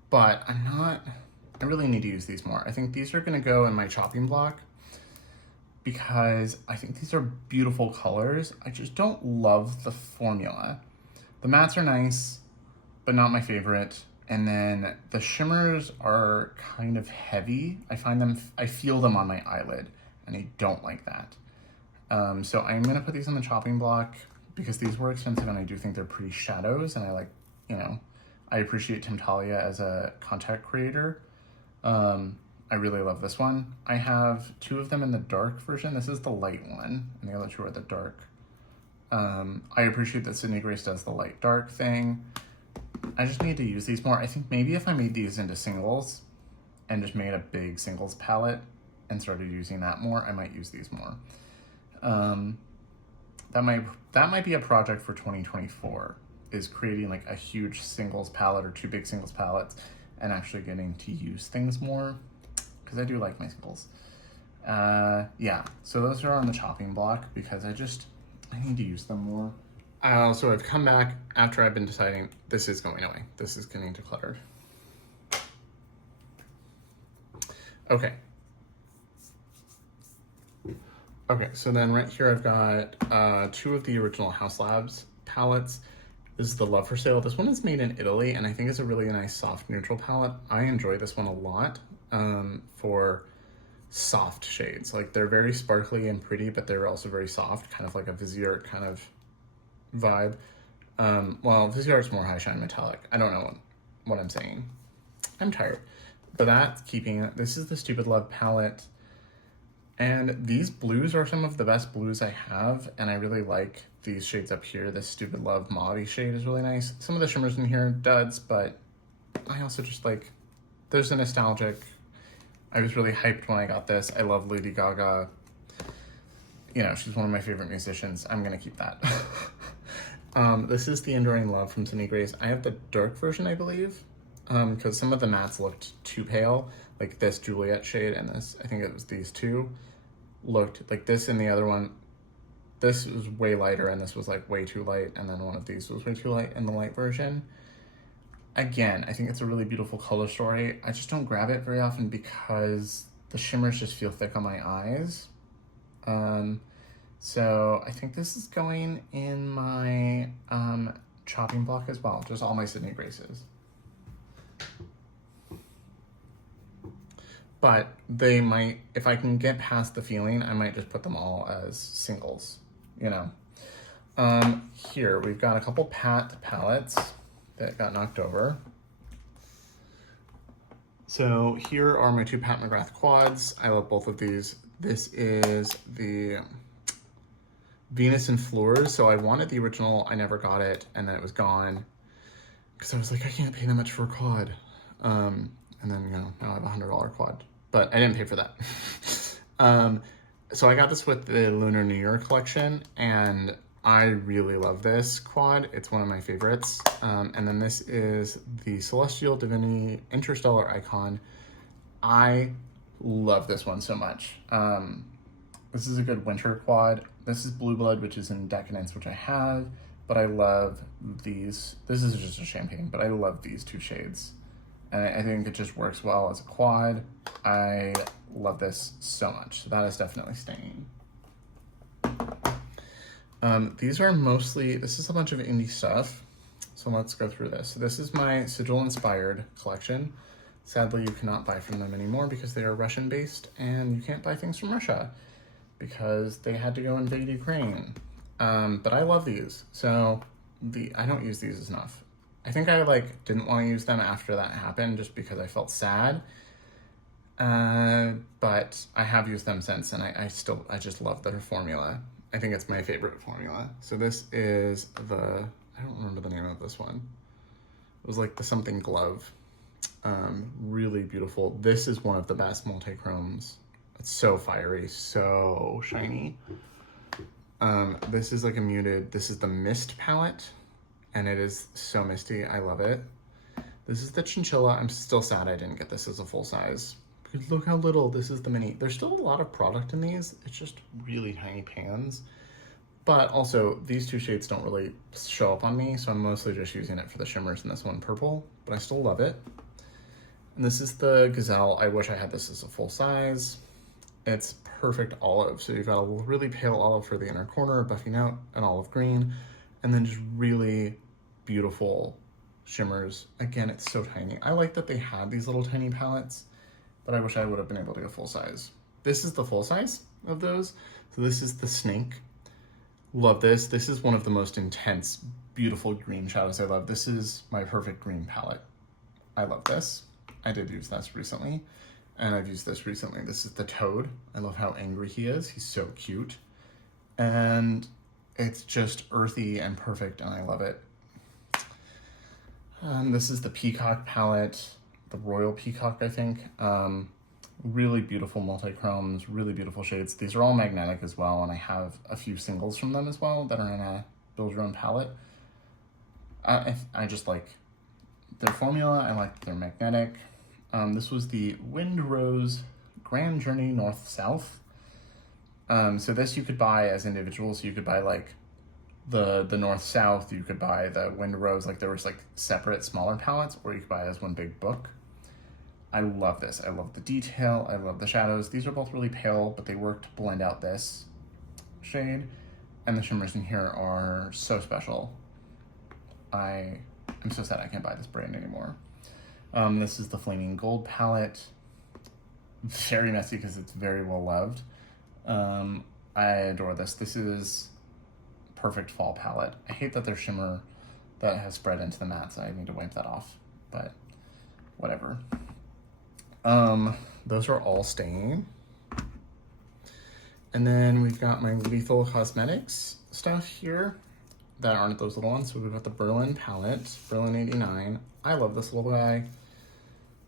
But I really need to use these more. I think these are gonna go in my chopping block because I think these are beautiful colors. I just don't love the formula. The mattes are nice, but not my favorite. And then the shimmers are kind of heavy. I feel them on my eyelid, and I don't like that. So I'm gonna put these on the chopping block because these were expensive, and I do think they're pretty shadows, and I like, you know, I appreciate Temptalia as a content creator. I I really love this one. I have 2 of them in the dark version. This is the light one, and the other 2 are the dark. I appreciate that Sydney Grace does the light dark thing. I just need to use these more. I think maybe if I made these into singles and just made a big singles palette and started using that more, I might use these more. That might be a project for 2024, is creating like a huge singles palette or 2 big singles palettes and actually getting to use things more, because I do like my singles. Yeah, so those are on the chopping block because I need to use them more. So I've come back after I've been deciding this is going away. This is getting decluttered. Okay. Okay, so then right here I've got 2 of the original Haus Labs palettes. This is the Love for Sale. This one is made in Italy, and I think it's a really nice soft neutral palette. I enjoy this one a lot for soft shades. Like, they're very sparkly and pretty, but they're also very soft, kind of like a Viseart kind of vibe. Well, Viseart's more high shine metallic. I don't know what I'm saying. I'm tired. But that's keeping it. This is the Stupid Love palette. And these blues are some of the best blues I have, and I really like these shades up here. This Stupid Love mauve shade is really nice. Some of the shimmers in here are duds, but I also just like, there's a nostalgic. I was really hyped when I got this. I love Lady Gaga. You know, she's one of my favorite musicians. I'm gonna keep that. This is the Enduring Love from Sydney Grace. I have the dark version, I believe, because some of the mattes looked too pale. Like this Juliet shade and this, I think it was these 2, looked like this, and the other one, this was way lighter and this was like way too light, and then one of these was way too light in the light version. Again, I think it's a really beautiful color story. I just don't grab it very often because the shimmers just feel thick on my eyes. So I think this is going in my chopping block as well, just all my Sydney Graces. But they might, if I can get past the feeling, I might just put them all as singles, you know. Here, we've got a couple Pat palettes that got knocked over. So here are my 2 Pat McGrath quads. I love both of these. This is the Venus and Floors. So I wanted the original, I never got it, and then it was gone because I was like, I can't pay that much for a quad. And then, you know, now I have a $100 quad, but I didn't pay for that. So I got this with the Lunar New Year collection, and I really love this quad. It's one of my favorites. And then this is the Celestial Divinity Interstellar Icon. I love this one so much. This is a good winter quad. This is Blue Blood, which is in Decadence, which I have, but I love these. This is just a champagne, but I love these 2 shades. And I think it just works well as a quad. I love this so much. So that is definitely staying. These are mostly, this is a bunch of indie stuff. So let's go through this. So this is my Sigil Inspired collection. Sadly, you cannot buy from them anymore because they are Russian based, and you can't buy things from Russia because they had to go invade Ukraine. But I love these. So I don't use these enough. I think I didn't want to use them after that happened just because I felt sad. But I have used them since, and I just love their formula. I think it's my favorite formula. So this is I don't remember the name of this one. It was like the something glove. Really beautiful. This is one of the best multi-chromes. It's so fiery, so shiny. This is like a muted, this is the Mist palette, and it is so misty. I love it. This is the Chinchilla. I'm still sad I didn't get this as a full size. Because look how little, this is the mini. There's still a lot of product in these. It's just really tiny pans. But also, these 2 shades don't really show up on me, so I'm mostly just using it for the shimmers in this one purple, but I still love it. And this is the Gazelle. I wish I had this as a full size. It's perfect olive. So you've got a really pale olive for the inner corner, buffing out, an olive green, and then just really beautiful shimmers. Again, it's so tiny. I like that they had these little tiny palettes, but I wish I would have been able to go full size. This is the full size of those. So this is the Snake. Love this. This is one of the most intense, beautiful green shadows I love. This is my perfect green palette. I love this. I did use this recently. and I've used this recently. This is the Toad. I love how angry he is. He's so cute. And it's just earthy and perfect, and I love it. This is the Peacock palette, the Royal Peacock, I think. Really beautiful multi-chromes, really beautiful shades. These are all magnetic as well, and I have a few singles from them as well that are in a build your own palette. I just like their formula. I like their magnetic. This was the Wind Rose Grand Journey North South. So this you could buy as individuals. You could buy like the North South. You could buy the Wind Rose. Like there was like separate smaller palettes, or you could buy it as one big book. I love this. I love the detail. I love the shadows. These are both really pale, but they work to blend out this shade. And the shimmers in here are so special. I am so sad I can't buy this brand anymore. This is the Flaming Gold palette. Very messy because it's very well loved. I adore this. This is perfect fall palette. I hate that there's shimmer that has spread into the matte, so I need to wipe that off, but whatever. Those are all staying. And then we've got my Lethal Cosmetics stuff here that aren't those little ones. So we've got the Berlin palette, Berlin 89. I love this little guy.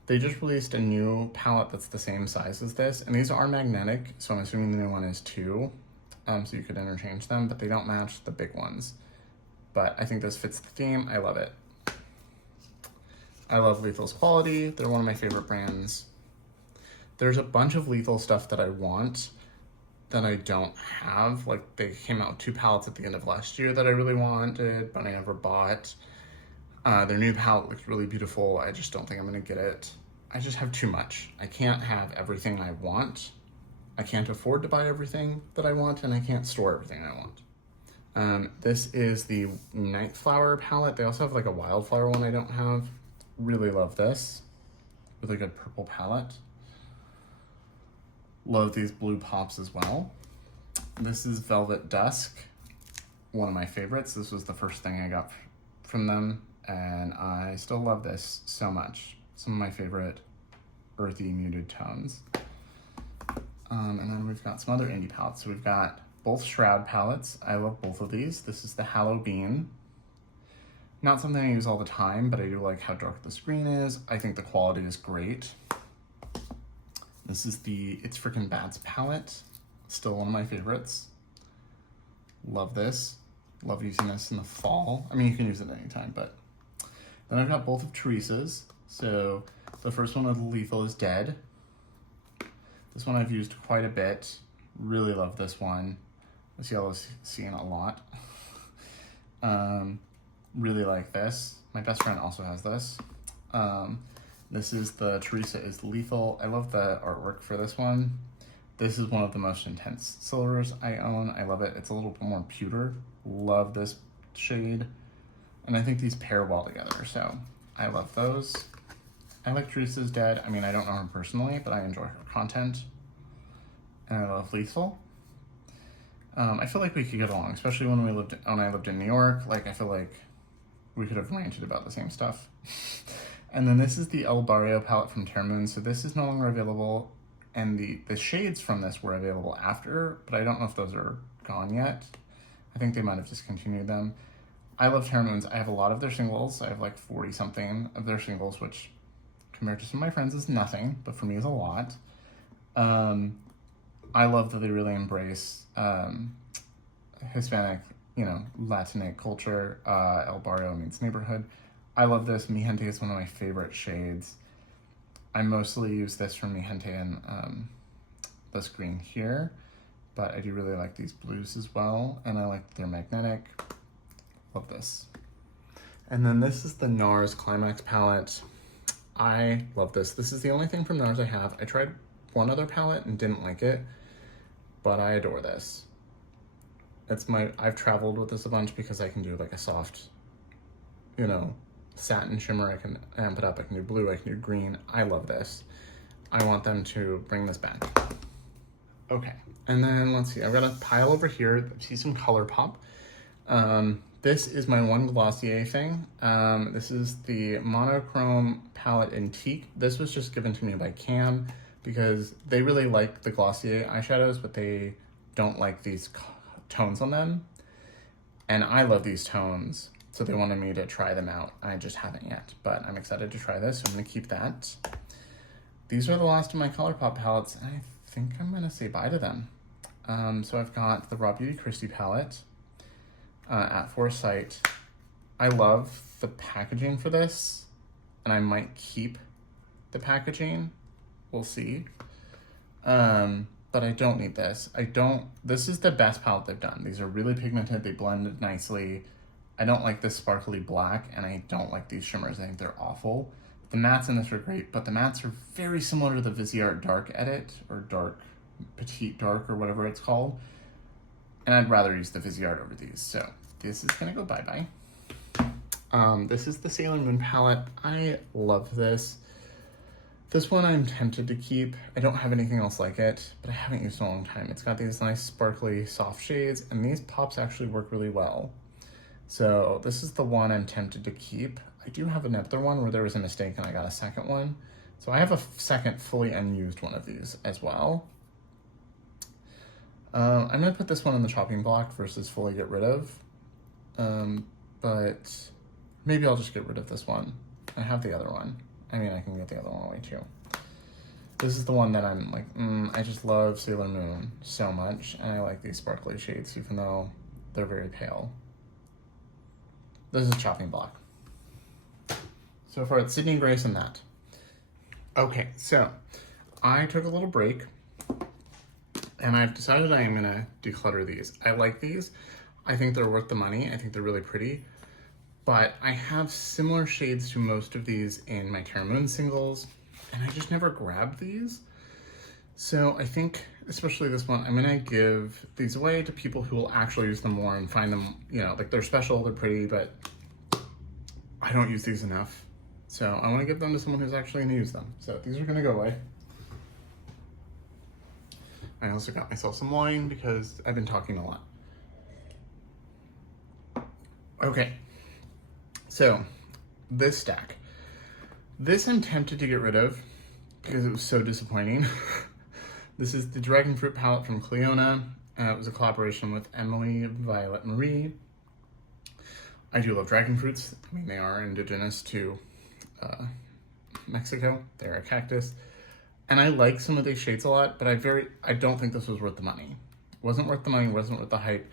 They just released a new palette that's the same size as this, and these are magnetic, so I'm assuming the new one is 2, so you could interchange them, but they don't match the big ones. But I think this fits the theme. I love it. I love Lethal's quality. They're one of my favorite brands. There's a bunch of Lethal stuff that I want that I don't have. Like they came out with 2 palettes at the end of last year that I really wanted, but I never bought. Their new palette looks really beautiful. I just don't think I'm gonna get it. I just have too much. I can't have everything I want. I can't afford to buy everything that I want, and I can't store everything I want. This is the Night Flower palette. They also have like a Wildflower one I don't have. Really love this. Really good purple palette. Love these blue pops as well. This is Velvet Dusk, one of my favorites. This was the first thing I got from them, and I still love this so much. Some of my favorite earthy muted tones. And then we've got some other indie palettes. So we've got both Shroud palettes. I love both of these. This is the Halloween. Not something I use all the time, but I do like how dark the screen is. I think the quality is great. This is the It's Frickin' Bats palette. Still one of my favorites. Love this. Love using this in the fall. I mean, you can use it anytime, but. Then I've got both of Teresa's. So the first one of Lethal is Dead. This one I've used quite a bit. Really love this one. This yellow's seen a lot. Really like this. My best friend also has this. This is the Teresa is Lethal. I love the artwork for this one. This is one of the most intense silvers I own. I love it. It's a little bit more pewter. Love this shade. And I think these pair well together, so I love those. I like Teresa's Dead. I mean, I don't know her personally, but I enjoy her content. And I love Lethal. I feel like we could get along, especially when I lived in New York. Like, I feel like we could have ranted about the same stuff. And then this is the El Barrio palette from Terra Moon. So this is no longer available, and the shades from this were available after, but I don't know if those are gone yet. I think they might have discontinued them. I love Terra Moons. I have a lot of their singles. I have like 40 something of their singles, which compared to some of my friends is nothing, but for me is a lot. I love that they really embrace Hispanic, Latinx culture. El Barrio means neighborhood. I love this. Mi Gente is one of my favorite shades. I mostly use this from Mi Gente and this green here, but I do really like these blues as well, and I like their magnetic. Love this. And then this is the NARS Climax palette. I love this. This is the only thing from NARS I have. I tried one other palette and didn't like it, but I adore this. I've traveled with this a bunch because I can do like a soft, satin shimmer. I can amp it up. I can do blue. I can do green. I love this. I want them to bring this back. Okay. And then let's see. I've got a pile over here. I see some Colourpop. This is my one Glossier thing. This is the Monochrome Palette in Teak. This was just given to me by Cam. because they really like the Glossier eyeshadows, but they don't like these tones on them. And I love these tones, so they wanted me to try them out. I just haven't yet, but I'm excited to try this, so I'm gonna keep that. These are the last of my Colourpop palettes, and I think I'm gonna say bye to them. So I've got the Raw Beauty Christie palette at Foresight. I love the packaging for this, and I might keep the packaging. We'll see. But I don't need this. This is the best palette they've done. These are really pigmented, they blended nicely. I don't like this sparkly black, and I don't like these shimmers. I think they're awful. The mattes in this are great, but the mattes are very similar to the Viseart Dark Edit, or Dark, Petite Dark, or whatever it's called. And I'd rather use the Viseart over these, so this is gonna go bye-bye. This is the Sailor Moon palette. I love this. This one I'm tempted to keep. I don't have anything else like it, but I haven't used it in a long time. It's got these nice sparkly soft shades, and these pops actually work really well. So this is the one I'm tempted to keep. I do have another one where there was a mistake and I got a second one. So I have a second fully unused one of these as well. I'm gonna put this one in the chopping block versus fully get rid of. But maybe I'll just get rid of this one. I have the other one. I mean, I can get the other one away too. This is the one that I'm like, I just love Sailor Moon so much, and I like these sparkly shades, even though they're very pale. This is chopping block. So far, it's Sydney Grace and that. Okay, so I took a little break, and I've decided I am gonna declutter these. I like these. I think they're worth the money. I think they're really pretty. But I have similar shades to most of these in my Terra Moon singles, and I just never grabbed these. So I think, especially this one, I'm gonna give these away to people who will actually use them more and find them, you know, like they're special, they're pretty, but I don't use these enough. So I wanna give them to someone who's actually gonna use them. So these are gonna go away. I also got myself some wine because I've been talking a lot. Okay. So, this stack. This I'm tempted to get rid of because it was so disappointing. This is the Dragon Fruit palette from Cleona. It was a collaboration with Emily Violet Marie. I do love dragon fruits. I mean, they are indigenous to Mexico. They're a cactus. And I like some of these shades a lot, but I don't think this was worth the money. It wasn't worth the money, wasn't worth the hype.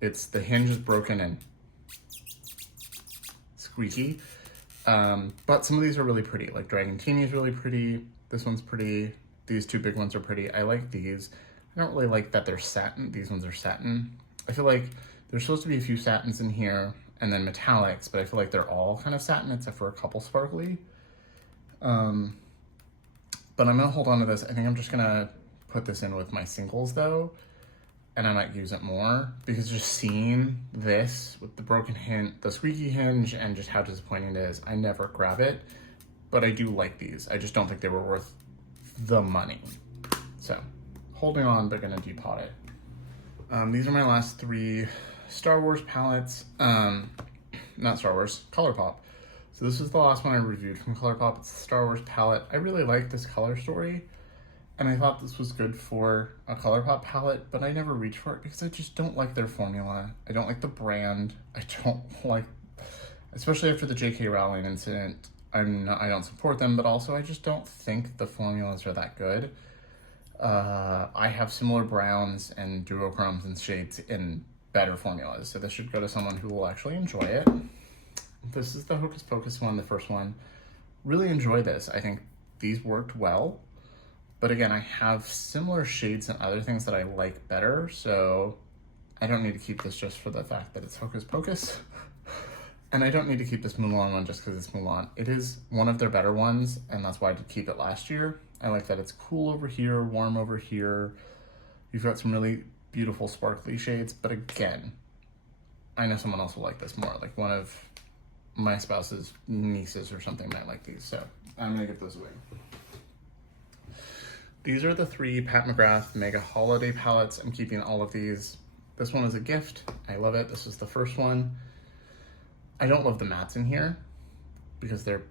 It's the hinge is broken and squeaky. But some of these are really pretty. Like Dragon Teeny is really pretty. This one's pretty. These two big ones are pretty. I like these. I don't really like that they're satin. These ones are satin. I feel like there's supposed to be a few satins in here and then metallics, but I feel like they're all kind of satin except for a couple sparkly. But I'm gonna hold on to this. I think I'm just gonna put this in with my singles though, and I might use it more because just seeing this with the broken hinge, the squeaky hinge, and just how disappointing it is, I never grab it, but I do like these. I just don't think they were worth the money. So holding on, they're gonna depot it. These are my last three Star Wars palettes. Not Star Wars, Colourpop. So this is the last one I reviewed from Colourpop. It's the Star Wars palette. I really like this color story, and I thought this was good for a Colourpop palette, but I never reached for it because I just don't like their formula. I don't like the brand. I don't like, especially after the J.K. Rowling incident, I don't support them, but also I just don't think the formulas are that good. I have similar browns and duochromes and shades in better formulas, so this should go to someone who will actually enjoy it. This is the Hocus Pocus one, the first one. Really enjoy this. I think these worked well, but again, I have similar shades and other things that I like better, so I don't need to keep this just for the fact that it's Hocus Pocus. And I don't need to keep this Mulan one just because it's Mulan. It is one of their better ones, and that's why I did keep it last year. I like that it's cool over here, warm over here. You've got some really beautiful sparkly shades, but again, I know someone else will like this more. Like one of my spouse's nieces or something might like these, so I'm gonna give those away. These are the three Pat McGrath Mega Holiday palettes. I'm keeping all of these. This one is a gift. I love it. This is the first one. I don't love the mattes in here because they're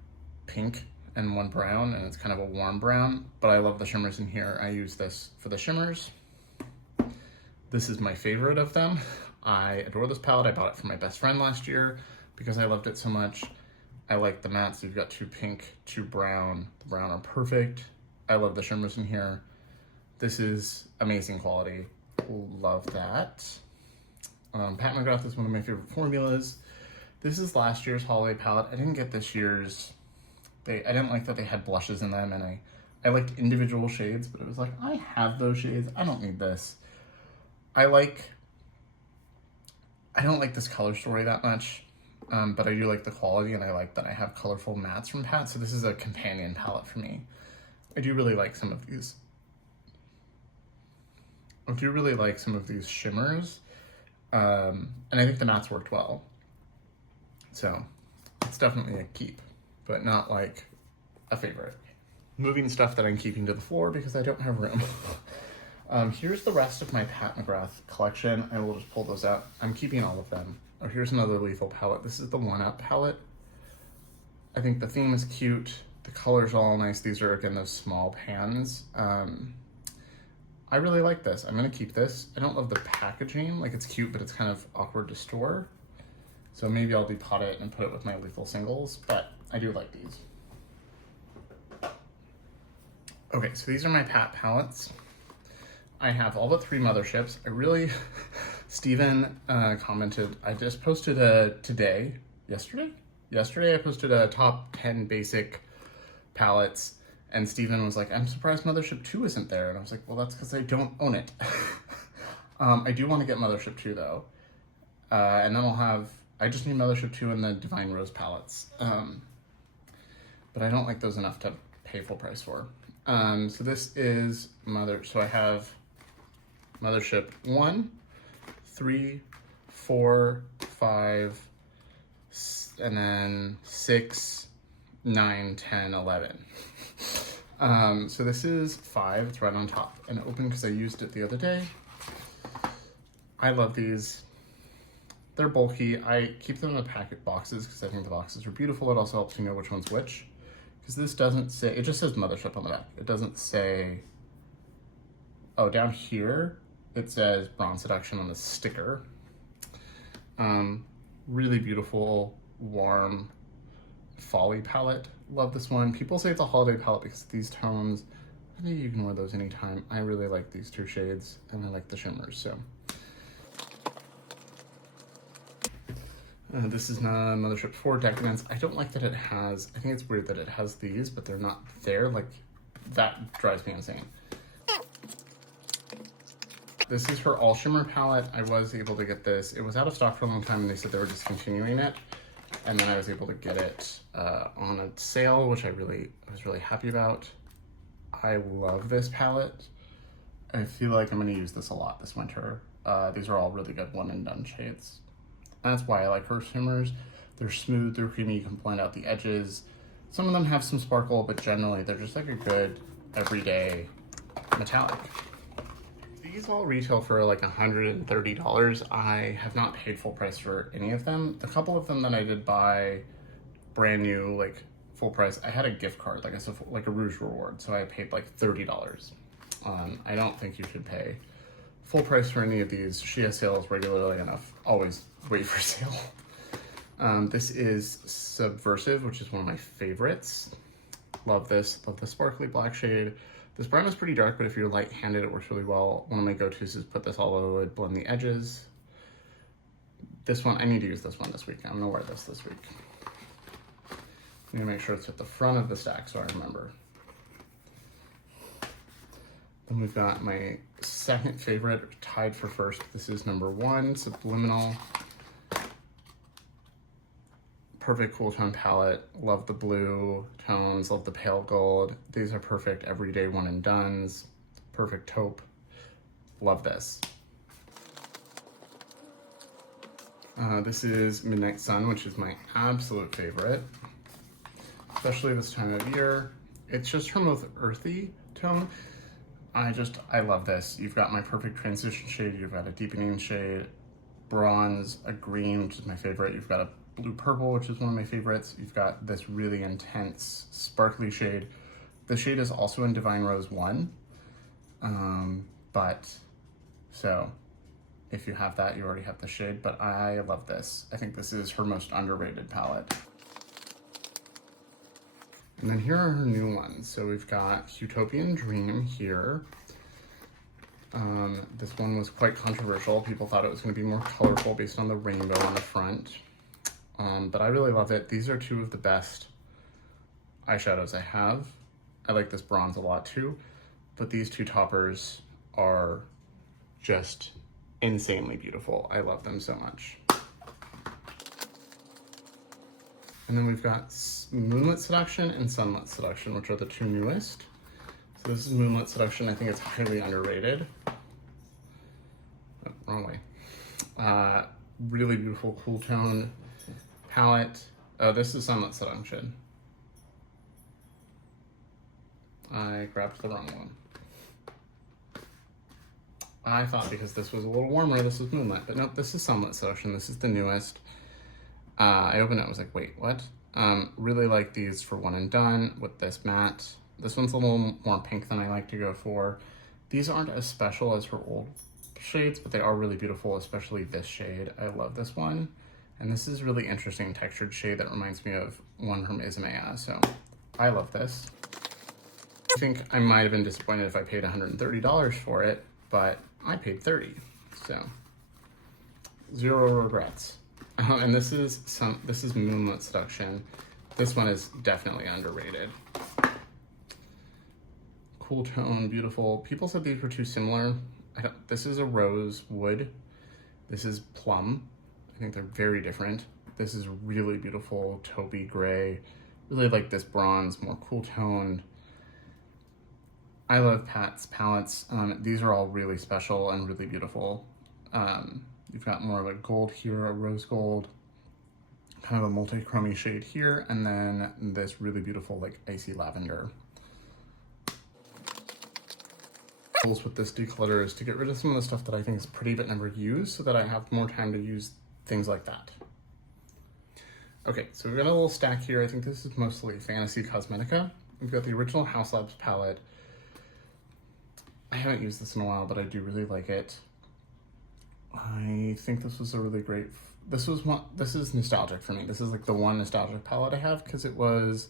pink and one brown, and it's kind of a warm brown, but I love the shimmers in here. I use this for the shimmers. This is my favorite of them. I adore this palette. I bought it for my best friend last year because I loved it so much. I like the mattes. You've got 2 pink, 2 brown. The brown are perfect. I love the shimmers in here. This is amazing quality. Love that. Pat McGrath is one of my favorite formulas. This is last year's holiday palette. I didn't get this year's. I didn't like that they had blushes in them, and I liked individual shades, but it was like, I have those shades. I don't need this. I don't like this color story that much, but I do like the quality, and I like that I have colorful mattes from Pat, so this is a companion palette for me. I do really like some of these. I do really like some of these shimmers, and I think the mattes worked well. So it's definitely a keep, but not like a favorite. Moving stuff that I'm keeping to the floor because I don't have room. Here's the rest of my Pat McGrath collection. I will just pull those out. I'm keeping all of them. Oh, here's another Lethal palette. This is the 1-Up palette. I think the theme is cute. The colors are all nice. These are, again, those small pans. I really like this. I'm gonna keep this. I don't love the packaging. Like, it's cute, but it's kind of awkward to store. So maybe I'll depot it and put it with my Lethal singles, but I do like these. Okay, so these are my Pat palettes. I have all but 3 motherships. Steven commented, I just posted yesterday I posted a top 10 basic palettes, and Steven was like, I'm surprised Mothership 2 isn't there. And I was like, well, that's because I don't own it. I do want to get Mothership 2 though. And then I just need Mothership 2 and the Divine Rose palettes. But I don't like those enough to pay full price for. So this is so I have Mothership 1, 3, 4, 5, and then 6, 9, 10, 11. So this is 5, it's right on top and open because I used it the other day. I love these. They're bulky. I keep them in the packet boxes because I think the boxes are beautiful. It also helps you know which one's which. Because this doesn't say, it just says Mothership on the back. It doesn't say, oh, down here, it says Bronze Seduction on the sticker. Really beautiful, warm Folly palette. Love this one. People say it's a holiday palette because of these tones. I think you can wear those anytime. I really like these 2 shades, and I like the shimmers, so. This is not Mothership 4 Decadence. I don't like that it has, I think it's weird that it has these, but they're not there. Like, that drives me insane. This is her All Shimmer palette. I was able to get this. It was out of stock for a long time, and they said they were discontinuing it. And then I was able to get it on a sale, which I was really happy about. I love this palette. I feel like I'm gonna use this a lot this winter. These are all really good one and done shades. That's why I like her shimmers. They're smooth, they're creamy, you can blend out the edges. Some of them have some sparkle, but generally they're just like a good everyday metallic. These all retail for like $130. I have not paid full price for any of them. The couple of them that I did buy brand new, like full price, I had a gift card, like a Rouge reward, so I paid like $30. I don't think you should pay full price for any of these. She has sales regularly enough. Always wait for sale. This is Subversive, which is one of my favorites. Love this. Love the sparkly black shade. This brown is pretty dark, but if you're light-handed, it works really well. One of my go-tos is put this all over it, blend the edges. This one, I need to use this one this week. I'm gonna wear this week. I'm gonna make sure it's at the front of the stack so I remember. Then we've got my second favorite, tied for first. This is number 1, Subliminal. Perfect cool tone palette. Love the blue tones, love the pale gold. These are perfect everyday one and dones. Perfect taupe. Love this. This is Midnight Sun, which is my absolute favorite, especially this time of year. It's just her most earthy tone. I love this. You've got my perfect transition shade, you've got a deepening shade, bronze, a green, which is my favorite. You've got a blue purple, which is one of my favorites. You've got this really intense sparkly shade. The shade is also in Divine Rose 1, so if you have that, you already have the shade, but I love this. I think this is her most underrated palette. And then here are her new ones. So we've got Utopian Dream here. This one was quite controversial. People thought it was going to be more colorful based on the rainbow on the front. But I really love it. These are two of the best eyeshadows I have. I like this bronze a lot too, but these two toppers are just insanely beautiful. I love them so much. And then we've got Moonlit Seduction and Sunlit Seduction, which are the two newest. So this is Moonlit Seduction. I think it's highly underrated. Oh, wrong way. Really beautiful cool tone palette. Oh, this is Sunlit Seduction. I grabbed the wrong one. I thought because this was a little warmer, this was Moonlit, but nope, this is Sunlit Seduction. This is the newest. I opened it, I was like, wait, what? Really like these for one and done with this matte. This one's a little more pink than I like to go for. These aren't as special as her old shades, but they are really beautiful, especially this shade. I love this one. And this is really interesting textured shade that reminds me of one from Ismea, so I love this. I think I might have been disappointed if I paid $130 for it, but I paid $30, so zero regrets. And this is Moonlit Seduction. This one is definitely underrated. Cool tone, beautiful. People said these were too similar. This is a rose wood. This is plum. I think they're very different. This is really beautiful taupey gray. Really like this bronze, more cool toned. I love Pat's palettes. These are all really special and really beautiful. You've got more of a gold here, a rose gold, kind of a multi-chromey shade here, and then this really beautiful like icy lavender. Goals with this declutter is to get rid of some of the stuff that I think is pretty but never used so that I have more time to use things like that. Okay, so we've got a little stack here. I think this is mostly Fantasy Cosmetica. We've got the original Haus Labs palette. I haven't used this in a while, but I do really like it. I think this was a really great, this is nostalgic for me. This is like the one nostalgic palette I have because it was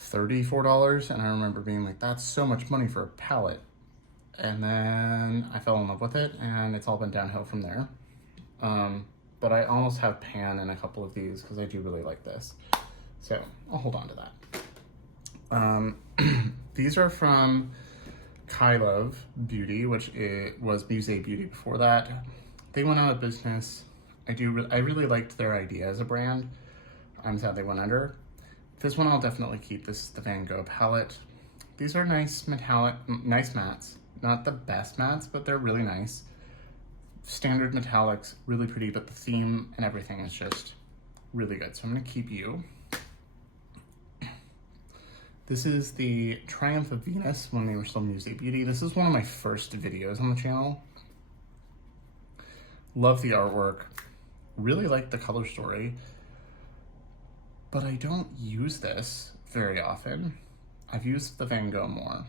$34 and I remember being like, that's so much money for a palette. And then I fell in love with it and it's all been downhill from there. But I almost have Pan in a couple of these because I do really like this. So I'll hold on to that. These are from Kylove Beauty, which was Musée Beauty before that. They went out of business. I really liked their idea as a brand. I'm sad they went under. This one I'll definitely keep. This is the Van Gogh palette. These are nice metallic, nice mattes. Not the best mattes, but they're really nice. Standard metallics, really pretty, but the theme and everything is just really good. So I'm gonna keep you. This is the Triumph of Venus when they were still Musée Beauty. This is one of my first videos on the channel. Love the artwork. Really like the color story. But I don't use this very often. I've used the Van Gogh more.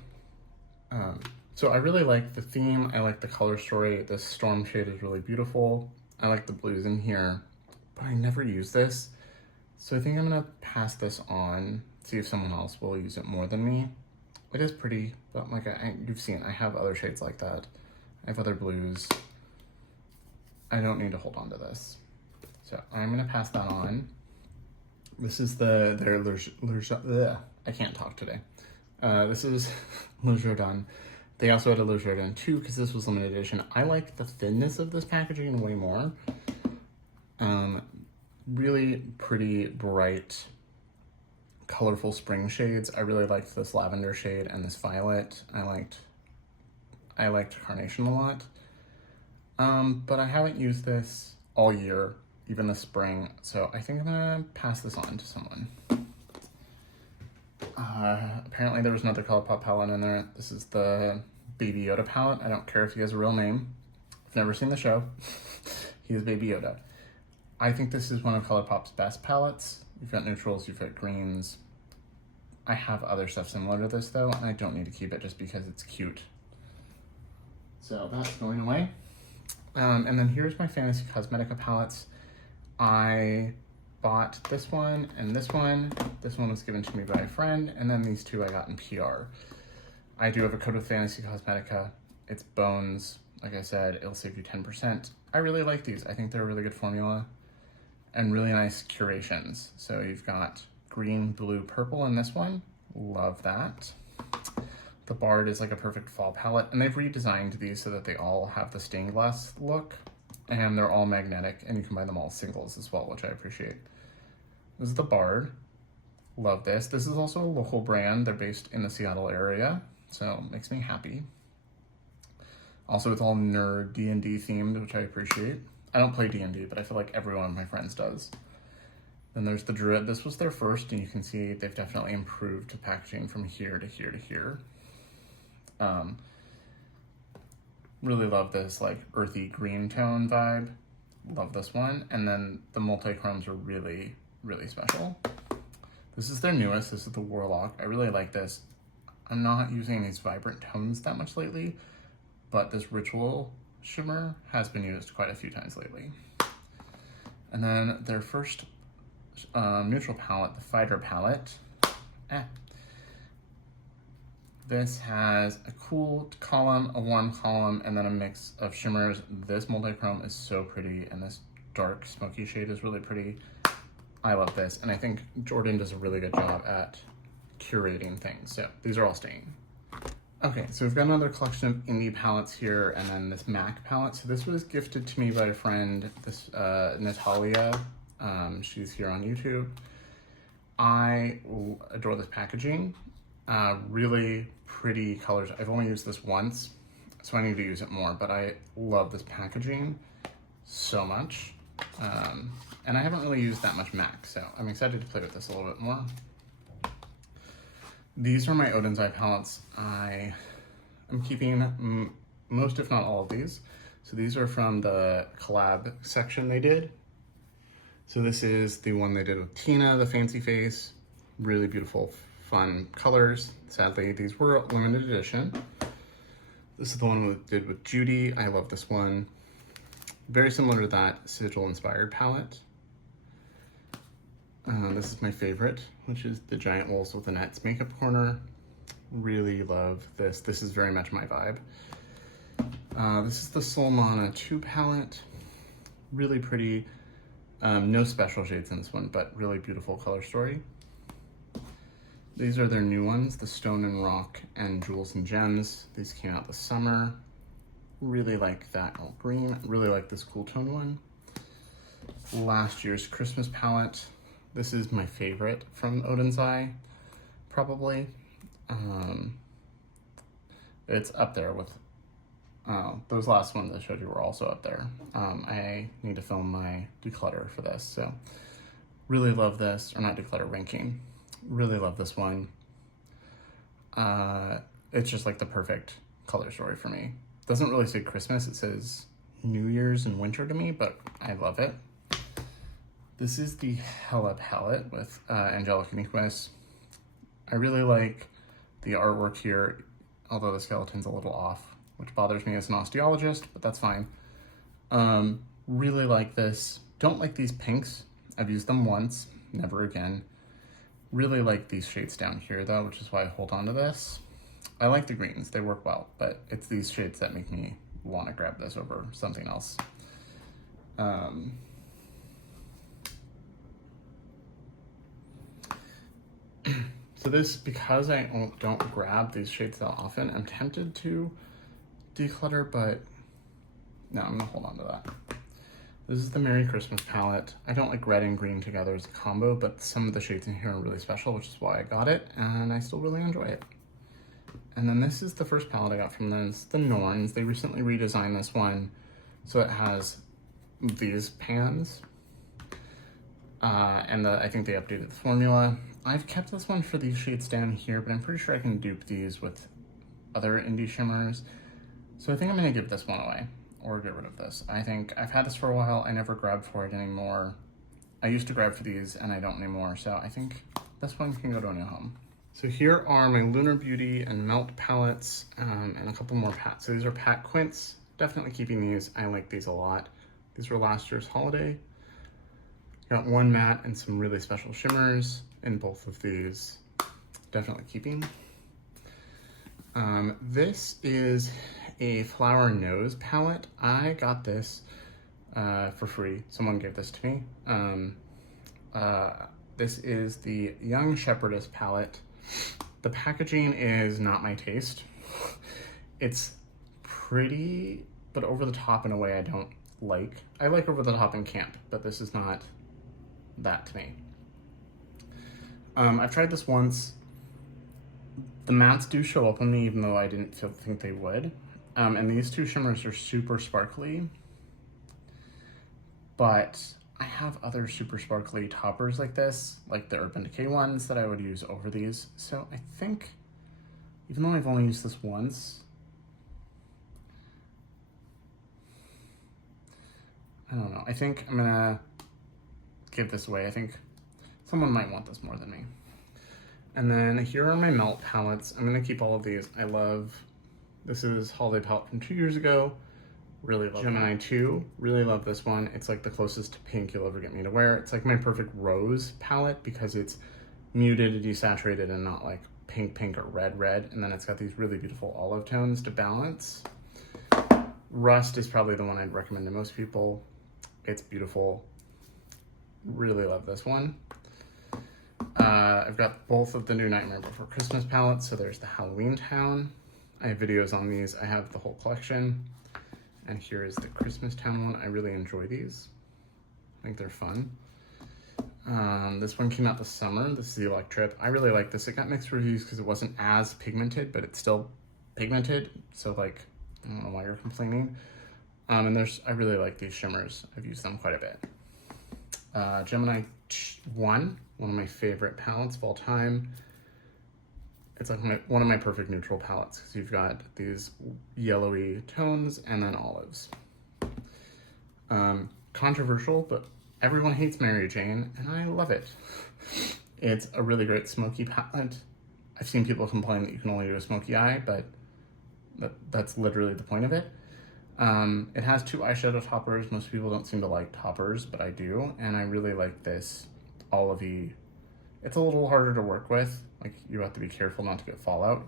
So I really like the theme. I like the color story. This storm shade is really beautiful. I like the blues in here, but I never use this. So I think I'm gonna pass this on, see if someone else will use it more than me. It is pretty, but like you've seen, I have other shades like that. I have other blues. I don't need to hold on to this. So I'm gonna pass that on. This is their I can't talk today. This is Le Jardin. They also had a Le Jardin 2 because this was limited edition. I like the thinness of this packaging way more. Really pretty, bright, colorful spring shades. I really liked this lavender shade and this violet. I liked Carnation a lot. But I haven't used this all year, even this spring. So I think I'm gonna pass this on to someone. Apparently there was another Colourpop palette in there. This is the Baby Yoda palette. I don't care if he has a real name. I've never seen the show. He is Baby Yoda. I think this is one of Colourpop's best palettes. You've got neutrals, you've got greens. I have other stuff similar to this though, and I don't need to keep it just because it's cute. So that's going away. And then here's my Fantasy Cosmetica palettes. I bought this one and this one. This one was given to me by a friend, and then these two I got in PR. I do have a code with Fantasy Cosmetica. It's Bones. Like I said, it'll save you 10%. I really like these. I think they're a really good formula and really nice curations. So you've got green, blue, purple in this one. Love that. The Bard is like a perfect fall palette, and they've redesigned these so that they all have the stained glass look, and they're all magnetic, and you can buy them all singles as well, which I appreciate. This is the Bard. Love this. This is also a local brand. They're based in the Seattle area, so it makes me happy. Also, it's all nerd D&D themed, which I appreciate. I don't play D&D, but I feel like every one of my friends does. Then there's the Druid. This was their first, and you can see they've definitely improved the packaging from here to here to here. Really love this like earthy green tone vibe. Love this one. And then the multi-chromes are really, really special. This is their newest. This is the Warlock. I really like this. I'm not using these vibrant tones that much lately, but this Ritual shimmer has been used quite a few times lately. And then their first neutral palette, the Fighter palette. This has a cool column, a warm column, and then a mix of shimmers. This multi-chrome is so pretty, and this dark smoky shade is really pretty. I love this, and I think Jordan does a really good job at curating things. So these are all staying. Okay, so we've got another collection of indie palettes here, and then this MAC palette. So this was gifted to me by a friend, this Natalia. She's here on YouTube. I adore this packaging. Really pretty colors. I've only used this once, so I need to use it more, but I love this packaging so much. And I haven't really used that much MAC, so I'm excited to play with this a little bit more. These are my Odin's Eye palettes. I am keeping most, if not all of these. So these are from the collab section they did. So this is the one they did with Tina, the Fancy Face. Really beautiful, fun colors. Sadly, these were limited edition. This is the one we did with Judy. I love this one. Very similar to that Sigil Inspired palette. This is my favorite, which is the Giant Wolves with the Nets makeup corner. Really love this. This is very much my vibe. This is the Solmana 2 palette. Really pretty. No special shades in this one, but really beautiful color story. These are their new ones, the Stone and Rock and Jewels and Gems. These came out this summer. Really like that all green. Really like this cool tone one. Last year's Christmas palette. This is my favorite from Odin's Eye, probably. It's up there with, those last ones I showed you were also up there. I need to film my Declutter for this, so really love this, or not Declutter, ranking. Really love this one. It's just like the perfect color story for me. Doesn't really say Christmas, it says New Year's and winter to me, but I love it. This is the Hella palette with Angelica Nyquist. I really like the artwork here, although the skeleton's a little off, which bothers me as an osteologist, but that's fine. Really like this. Don't like these pinks. I've used them once, never again. Really like these shades down here though, which is why I hold on to this. I like the greens, they work well, but it's these shades that make me want to grab this over something else. So this, because I don't grab these shades that often, I'm tempted to declutter, but no, I'm gonna hold on to that. This is the Merry Christmas palette. I don't like red and green together as a combo, but some of the shades in here are really special, which is why I got it, and I still really enjoy it. And then this is the first palette I got from them. It's the Norns. They recently redesigned this one, so it has these pans, and I think they updated the formula. I've kept this one for these shades down here, but I'm pretty sure I can dupe these with other indie shimmers. So I think I'm gonna give this one away. or get rid of this. I think I've had this for a while. I never grab for it anymore. I used to grab for these and I don't anymore. So I think this one can go to a new home. So here are my Lunar Beauty and Melt palettes and a couple more Pat. So these are Pat Quints. Definitely keeping these. I like these a lot. These were last year's holiday. Got one matte and some really special shimmers in both of these. Definitely keeping. This is a Flower Nose palette. I got this for free. Someone gave this to me. This is the Young Shepherdess palette. The packaging is not my taste. It's pretty, but over the top in a way I don't like. I like over the top in camp, but this is not that to me. I've tried this once. The mattes do show up on me, even though I didn't think they would. And these two shimmers are super sparkly, but I have other super sparkly toppers like this, like the Urban Decay ones that I would use over these. So I think, even though I've only used this once, I don't know. I think I'm gonna give this away. I think someone might want this more than me. And then here are my Melt palettes. I'm gonna keep all of these. I love, this is holiday palette from 2 years ago. Really love Gemini 2. Really love this one. It's like the closest to pink you'll ever get me to wear. It's like my perfect rose palette because it's muted, desaturated, and not like pink, pink, or red, red. And then it's got these really beautiful olive tones to balance. Rust is probably the one I'd recommend to most people. It's beautiful. Really love this one. I've got both of the new Nightmare Before Christmas palettes. So there's the Halloween Town. I have videos on these. I have the whole collection. And here is the Christmas Town one. I really enjoy these. I think they're fun. This one came out this summer. This is the Electrip. I really like this. It got mixed reviews because it wasn't as pigmented, but it's still pigmented. So like, I don't know why you're complaining. And I really like these shimmers. I've used them quite a bit. Gemini 1, one of my favorite palettes of all time. It's like one of my perfect neutral palettes because you've got these yellowy tones and then olives. Controversial, but everyone hates Mary Jane, and I love it. It's a really great smoky palette. I've seen people complain that you can only do a smoky eye, but that's literally the point of it. It has 2 eyeshadow toppers. Most people don't seem to like toppers, but I do, and I really like this olivey. It's a little harder to work with. Like, you have to be careful not to get fallout,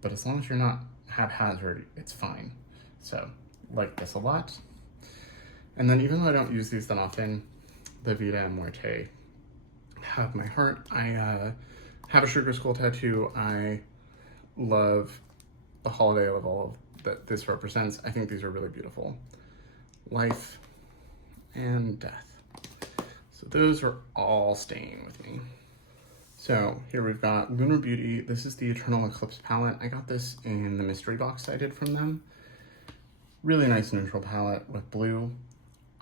but as long as you're not haphazard, it's fine. So, like this a lot. And then even though I don't use these that often, the Vida and Muerte have my heart. I have a sugar skull tattoo. I love the holiday of all that this represents. I think these are really beautiful. Life and death. So those are all staying with me. So here we've got Lunar Beauty. This is the Eternal Eclipse palette. I got this in the mystery box I did from them. Really nice neutral palette with blue.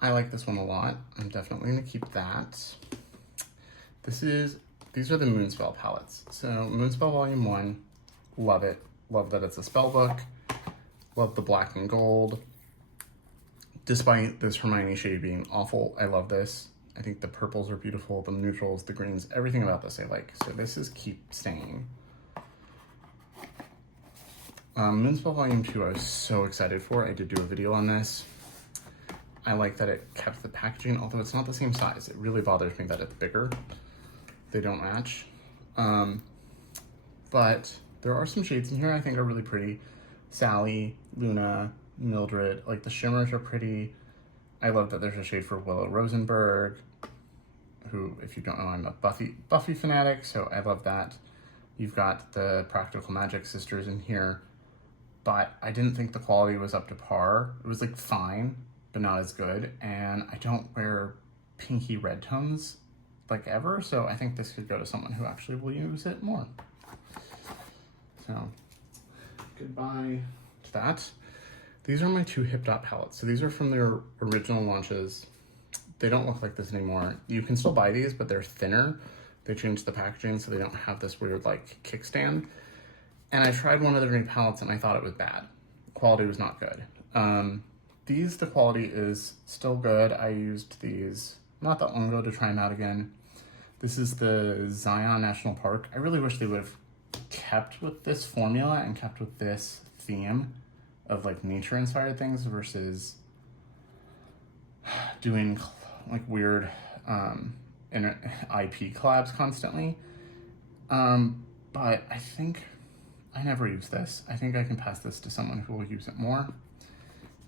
I like this one a lot. I'm definitely gonna keep that. These are the Moonspell palettes. So Moonspell Volume 1, love it. Love that it's a spell book. Love the black and gold. Despite this Hermione shade being awful, I love this. I think the purples are beautiful, the neutrals, the greens, everything about this I like. So this is keep staying. Moonspell Volume 2 I was so excited for. I did do a video on this. I like that it kept the packaging, although it's not the same size. It really bothers me that it's bigger. They don't match. But there are some shades in here I think are really pretty. Sally, Luna, Mildred, like the shimmers are pretty. I love that there's a shade for Willow Rosenberg, who, if you don't know, I'm a Buffy fanatic, so I love that. You've got the Practical Magic sisters in here, but I didn't think the quality was up to par. It was like fine, but not as good, and I don't wear pinky red tones like ever, so I think this could go to someone who actually will use it more. So, goodbye to that. These are my 2 Hip Dot palettes. So these are from their original launches. They don't look like this anymore. You can still buy these, but they're thinner. They changed the packaging so they don't have this weird like kickstand. And I tried one of their new palettes and I thought it was bad. Quality was not good. the quality is still good. I used these not that long ago to try them out again. This is the Zion National Park. I really wish they would have kept with this formula and kept with this theme of like nature inspired things versus doing like weird IP collabs constantly. But I think I never use this. I think I can pass this to someone who will use it more.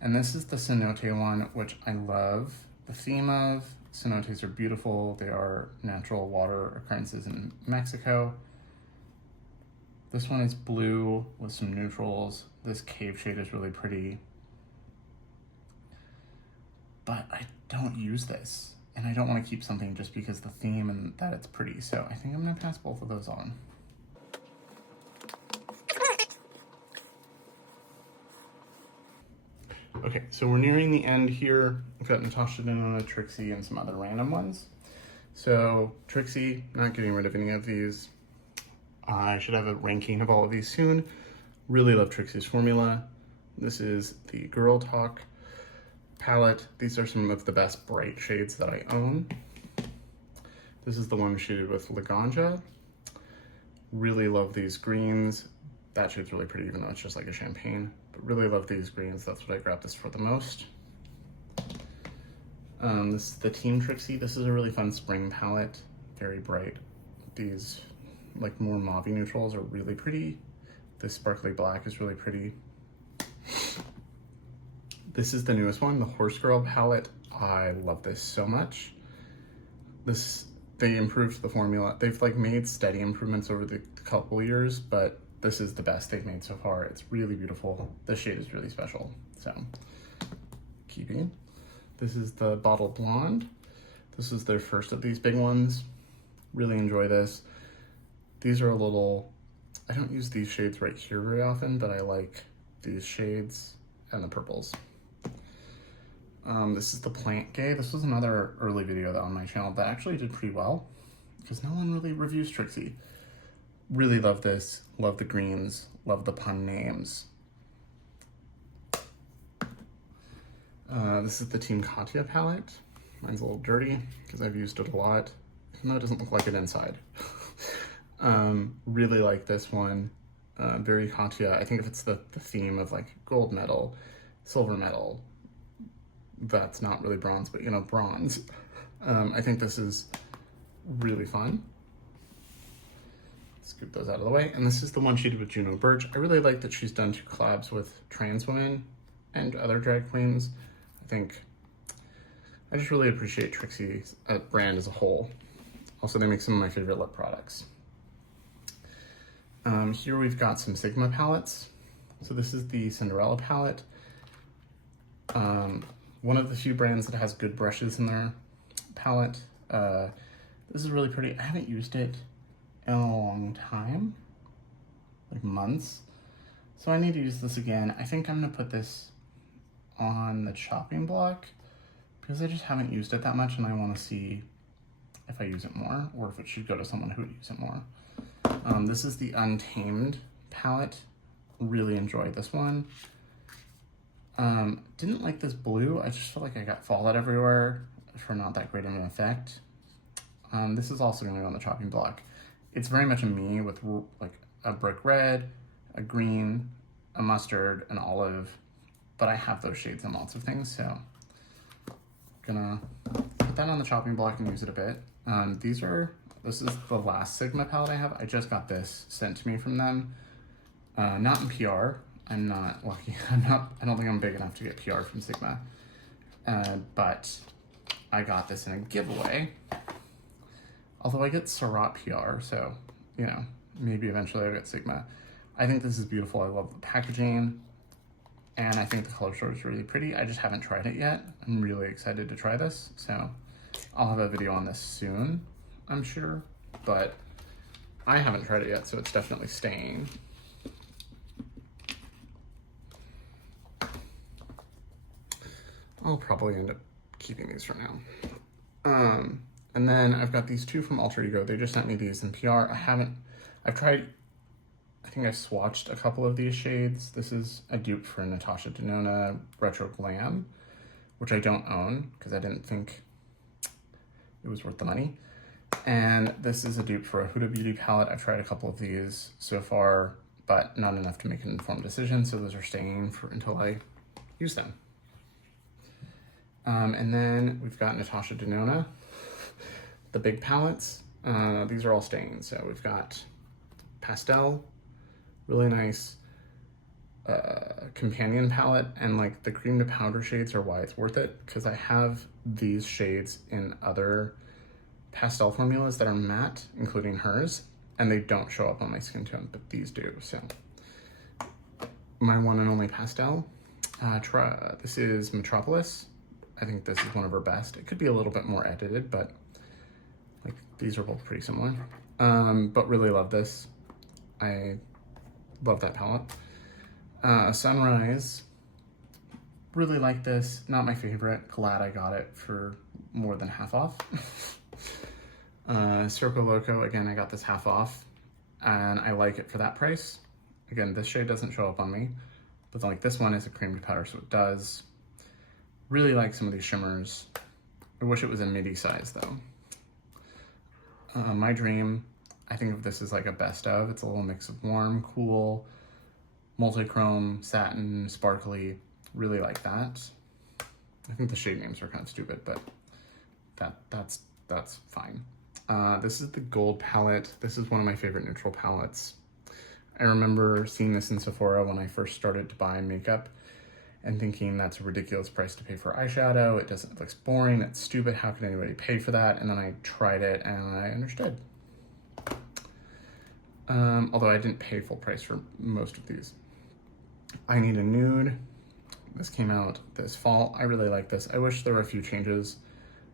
And this is the cenote one, which I love the theme of. Cenotes are beautiful. They are natural water occurrences in Mexico. This one is blue with some neutrals. This cave shade is really pretty. But I don't use this. And I don't want to keep something just because the theme and that it's pretty. So I think I'm gonna pass both of those on. Okay, so we're nearing the end here. I've got Natasha Denona, Trixie, and some other random ones. So Trixie, not getting rid of any of these. I should have a ranking of all of these soon. Really love Trixie's formula. This is the Girl Talk palette. These are some of the best bright shades that I own. This is the one shaded with Laganja. Really love these greens. That shade's really pretty, even though it's just like a champagne. But really love these greens. That's what I grabbed this for the most. This is the Team Trixie. This is a really fun spring palette. Very bright. These like more mauve neutrals are really pretty. This sparkly black is really pretty. This is the newest one, the Horse Girl palette. I love this so much. They improved the formula. They've like made steady improvements over the couple years, but this is the best they've made so far. It's really beautiful. The shade is really special. So, keeping. This is the Bottle Blonde. This is their first of these big ones. Really enjoy this. These are a little, I don't use these shades right here very often, but I like these shades and the purples. This is the Plant Gay. This was another early video on my channel that actually did pretty well because no one really reviews Trixie. Really love this. Love the greens. Love the pun names. This is the Team Katya palette. Mine's a little dirty because I've used it a lot, even though it doesn't look like it inside. Really like this one. Very Katya. I think if it's the theme of like gold medal, silver medal, that's not really bronze, but you know, bronze. I think this is really fun. Scoop those out of the way. And this is the one she did with Juno Birch. I really like that she's done 2 collabs with trans women and other drag queens. I just really appreciate Trixie's brand as a whole. Also, they make some of my favorite lip products. Here we've got some Sigma palettes. So this is the Cinderella palette. One of the few brands that has good brushes in their palette. This is really pretty. I haven't used it in a long time, like months. So I need to use this again. I think I'm gonna put this on the chopping block because I just haven't used it that much and I wanna see if I use it more or if it should go to someone who would use it more. This is the Untamed palette. Really enjoyed this one. Didn't like this blue. I just felt like I got fallout everywhere for not that great of an effect. This is also gonna go on the chopping block. It's very much a me with like a brick red, a green, a mustard, an olive, but I have those shades in lots of things, so gonna put that on the chopping block and use it a bit. This is the last Sigma palette I have. I just got this sent to me from them. Not in PR. I'm not lucky. I don't think I'm big enough to get PR from Sigma. But I got this in a giveaway. Although I get Surratt PR, so, you know, maybe eventually I'll get Sigma. I think this is beautiful. I love the packaging. And I think the color story is really pretty. I just haven't tried it yet. I'm really excited to try this. So I'll have a video on this soon, I'm sure. But I haven't tried it yet, so it's definitely staying. I'll probably end up keeping these for now. And then I've got these 2 from Alter Ego. They just sent me these in PR. I've tried I think I swatched a couple of these shades. This is a dupe for Natasha Denona Retro Glam, which I don't own because I didn't think it was worth the money. And this is a dupe for a Huda Beauty palette. I've tried a couple of these so far, but not enough to make an informed decision, so those are staying for until I use them. And then we've got Natasha Denona, the big palettes. These are all staying. So we've got pastel, really nice companion palette, and like the cream to powder shades are why it's worth it, because I have these shades in other pastel formulas that are matte, including hers, and they don't show up on my skin tone, but these do. So my one and only pastel. This is Metropolis. I think this is one of her best. It could be a little bit more edited, but like these are both pretty similar. But really love this. I love that palette. Sunrise, really like this. Not my favorite. Glad I got it for more than half off. Circo Loco, again, I got this half off, and I like it for that price. Again, this shade doesn't show up on me, but like this one is a cream to powder, so it does. Really like some of these shimmers. I wish it was a midi size though. My Dream, I think of this as like a best of. It's a little mix of warm, cool, multi-chrome, satin, sparkly. Really like that. I think the shade names are kind of stupid, but that's fine. This is the gold palette. This is one of my favorite neutral palettes. I remember seeing this in Sephora when I first started to buy makeup and thinking that's a ridiculous price to pay for eyeshadow. It looks boring, it's stupid, how can anybody pay for that? And then I tried it and I understood. Although I didn't pay full price for most of these. I Need a Nude. This came out this fall. I really like this. I wish there were a few changes.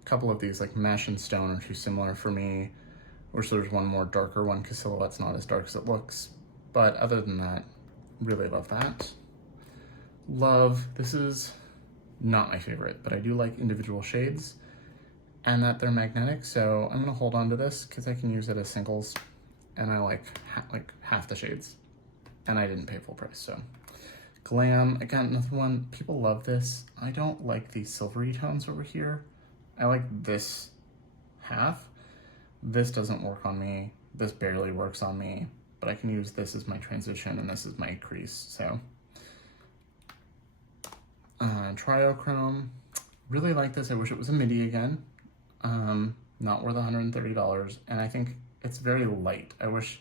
A couple of these, like Mesh and Stone, are too similar for me. Wish there was one more darker one because Silhouette's not as dark as it looks. But other than that, really love that. Love, this is not my favorite, but I do like individual shades and that they're magnetic, so I'm gonna hold on to this because I can use it as singles, and I like half the shades, and I didn't pay full price. So Glam, again, another one, people love this. I don't like these silvery tones over here. I like this half. This doesn't work on me. This barely works on me, but I can use this as my transition and this is my crease, so. Triochrome, really like this. I wish it was a midi again. Not worth $130, and I think it's very light. I wish,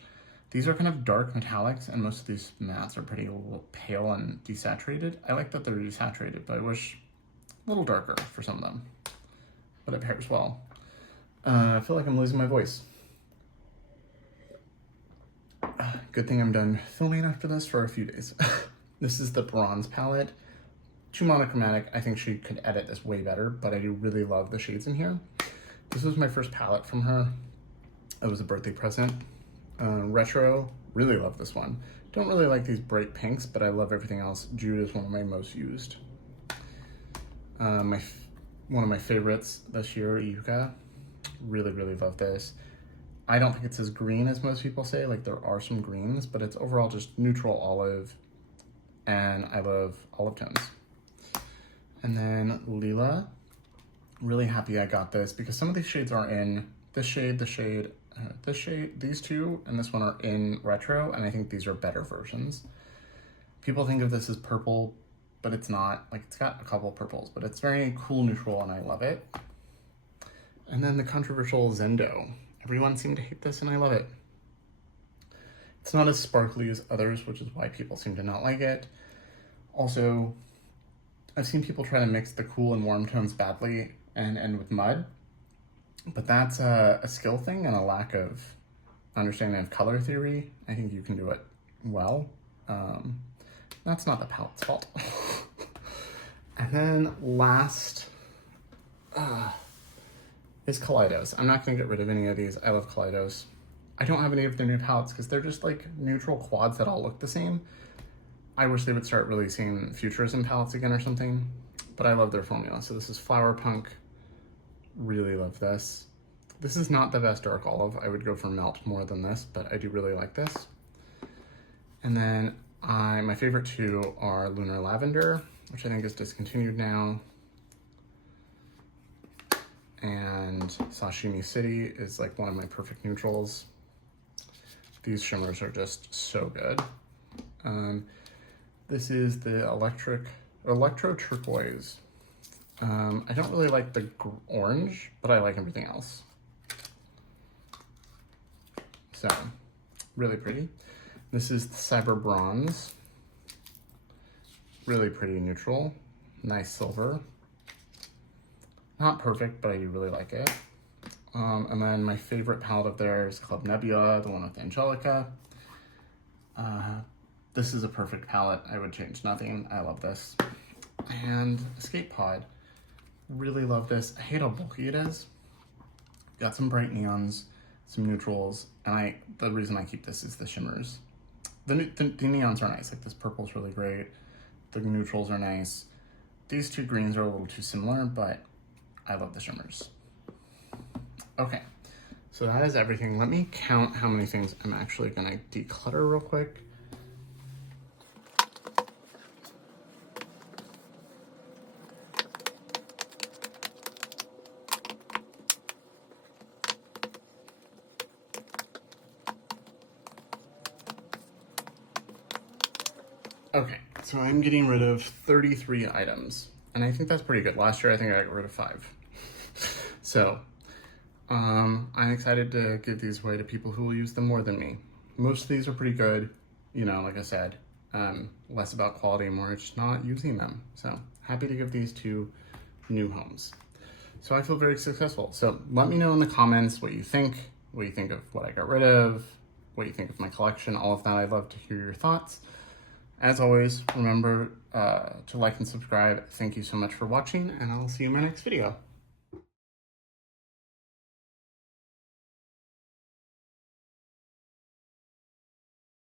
these are kind of dark metallics, and most of these mattes are pretty pale and desaturated. I like that they're desaturated, but I wish a little darker for some of them, but it pairs well. I feel like I'm losing my voice. Good thing I'm done filming after this for a few days. This is the Bronze palette. Too monochromatic. I think she could edit this way better, but I do really love the shades in here. This was my first palette from her. It was a birthday present. Retro, really love this one. Don't really like these bright pinks, but I love everything else. Jude is one of my most used. One of my favorites this year, Yuka. Really, really love this. I don't think it's as green as most people say. Like, there are some greens, but it's overall just neutral olive, and I love olive tones. And then Lila, really happy I got this because some of these shades are in this shade, these two, and this one are in retro, and I think these are better versions. People think of this as purple, but it's not. Like, it's got a couple of purples, but it's very cool neutral, and I love it. And then the controversial Zendo. Everyone seemed to hate this, and I love it. It's not as sparkly as others, which is why people seem to not like it. Also, I've seen people try to mix the cool and warm tones badly and end with mud, but that's a skill thing and a lack of understanding of color theory. I think you can do it well. That's not the palette's fault. And then last is Kaleidos. I'm not gonna get rid of any of these. I love Kaleidos. I don't have any of their new palettes because they're just like neutral quads that all look the same. I wish they would start releasing Futurism palettes again or something, but I love their formula. So this is Flower Punk. Really love this. This is not the best dark olive. I would go for Melt more than this, but I do really like this. And then my favorite two are Lunar Lavender, which I think is discontinued now. And Sashimi City is like one of my perfect neutrals. These shimmers are just so good. This is the Electro Turquoise. I don't really like the orange, but I like everything else. So, really pretty. This is the Cyber Bronze. Really pretty neutral. Nice silver. Not perfect, but I do really like it. And then my favorite palette of theirs is Club Nebula, the one with Angelica. This is a perfect palette. I would change nothing. I love this. And Escape Pod. Really love this. I hate how bulky it is. Got some bright neons, some neutrals, and the reason I keep this is the shimmers. The neons are nice. Like this purple's really great. The neutrals are nice. These two greens are a little too similar, but I love the shimmers. Okay, so that is everything. Let me count how many things I'm actually gonna declutter real quick. Okay, so I'm getting rid of 33 items, and I think that's pretty good. Last year, I think I got rid of 5. So, I'm excited to give these away to people who will use them more than me. Most of these are pretty good, you know, like I said, less about quality, more just not using them. So, happy to give these to new homes. So I feel very successful. So let me know in the comments what you think of what I got rid of, what you think of my collection, all of that. I'd love to hear your thoughts. As always, remember to like and subscribe. Thank you so much for watching, and I'll see you in my next video.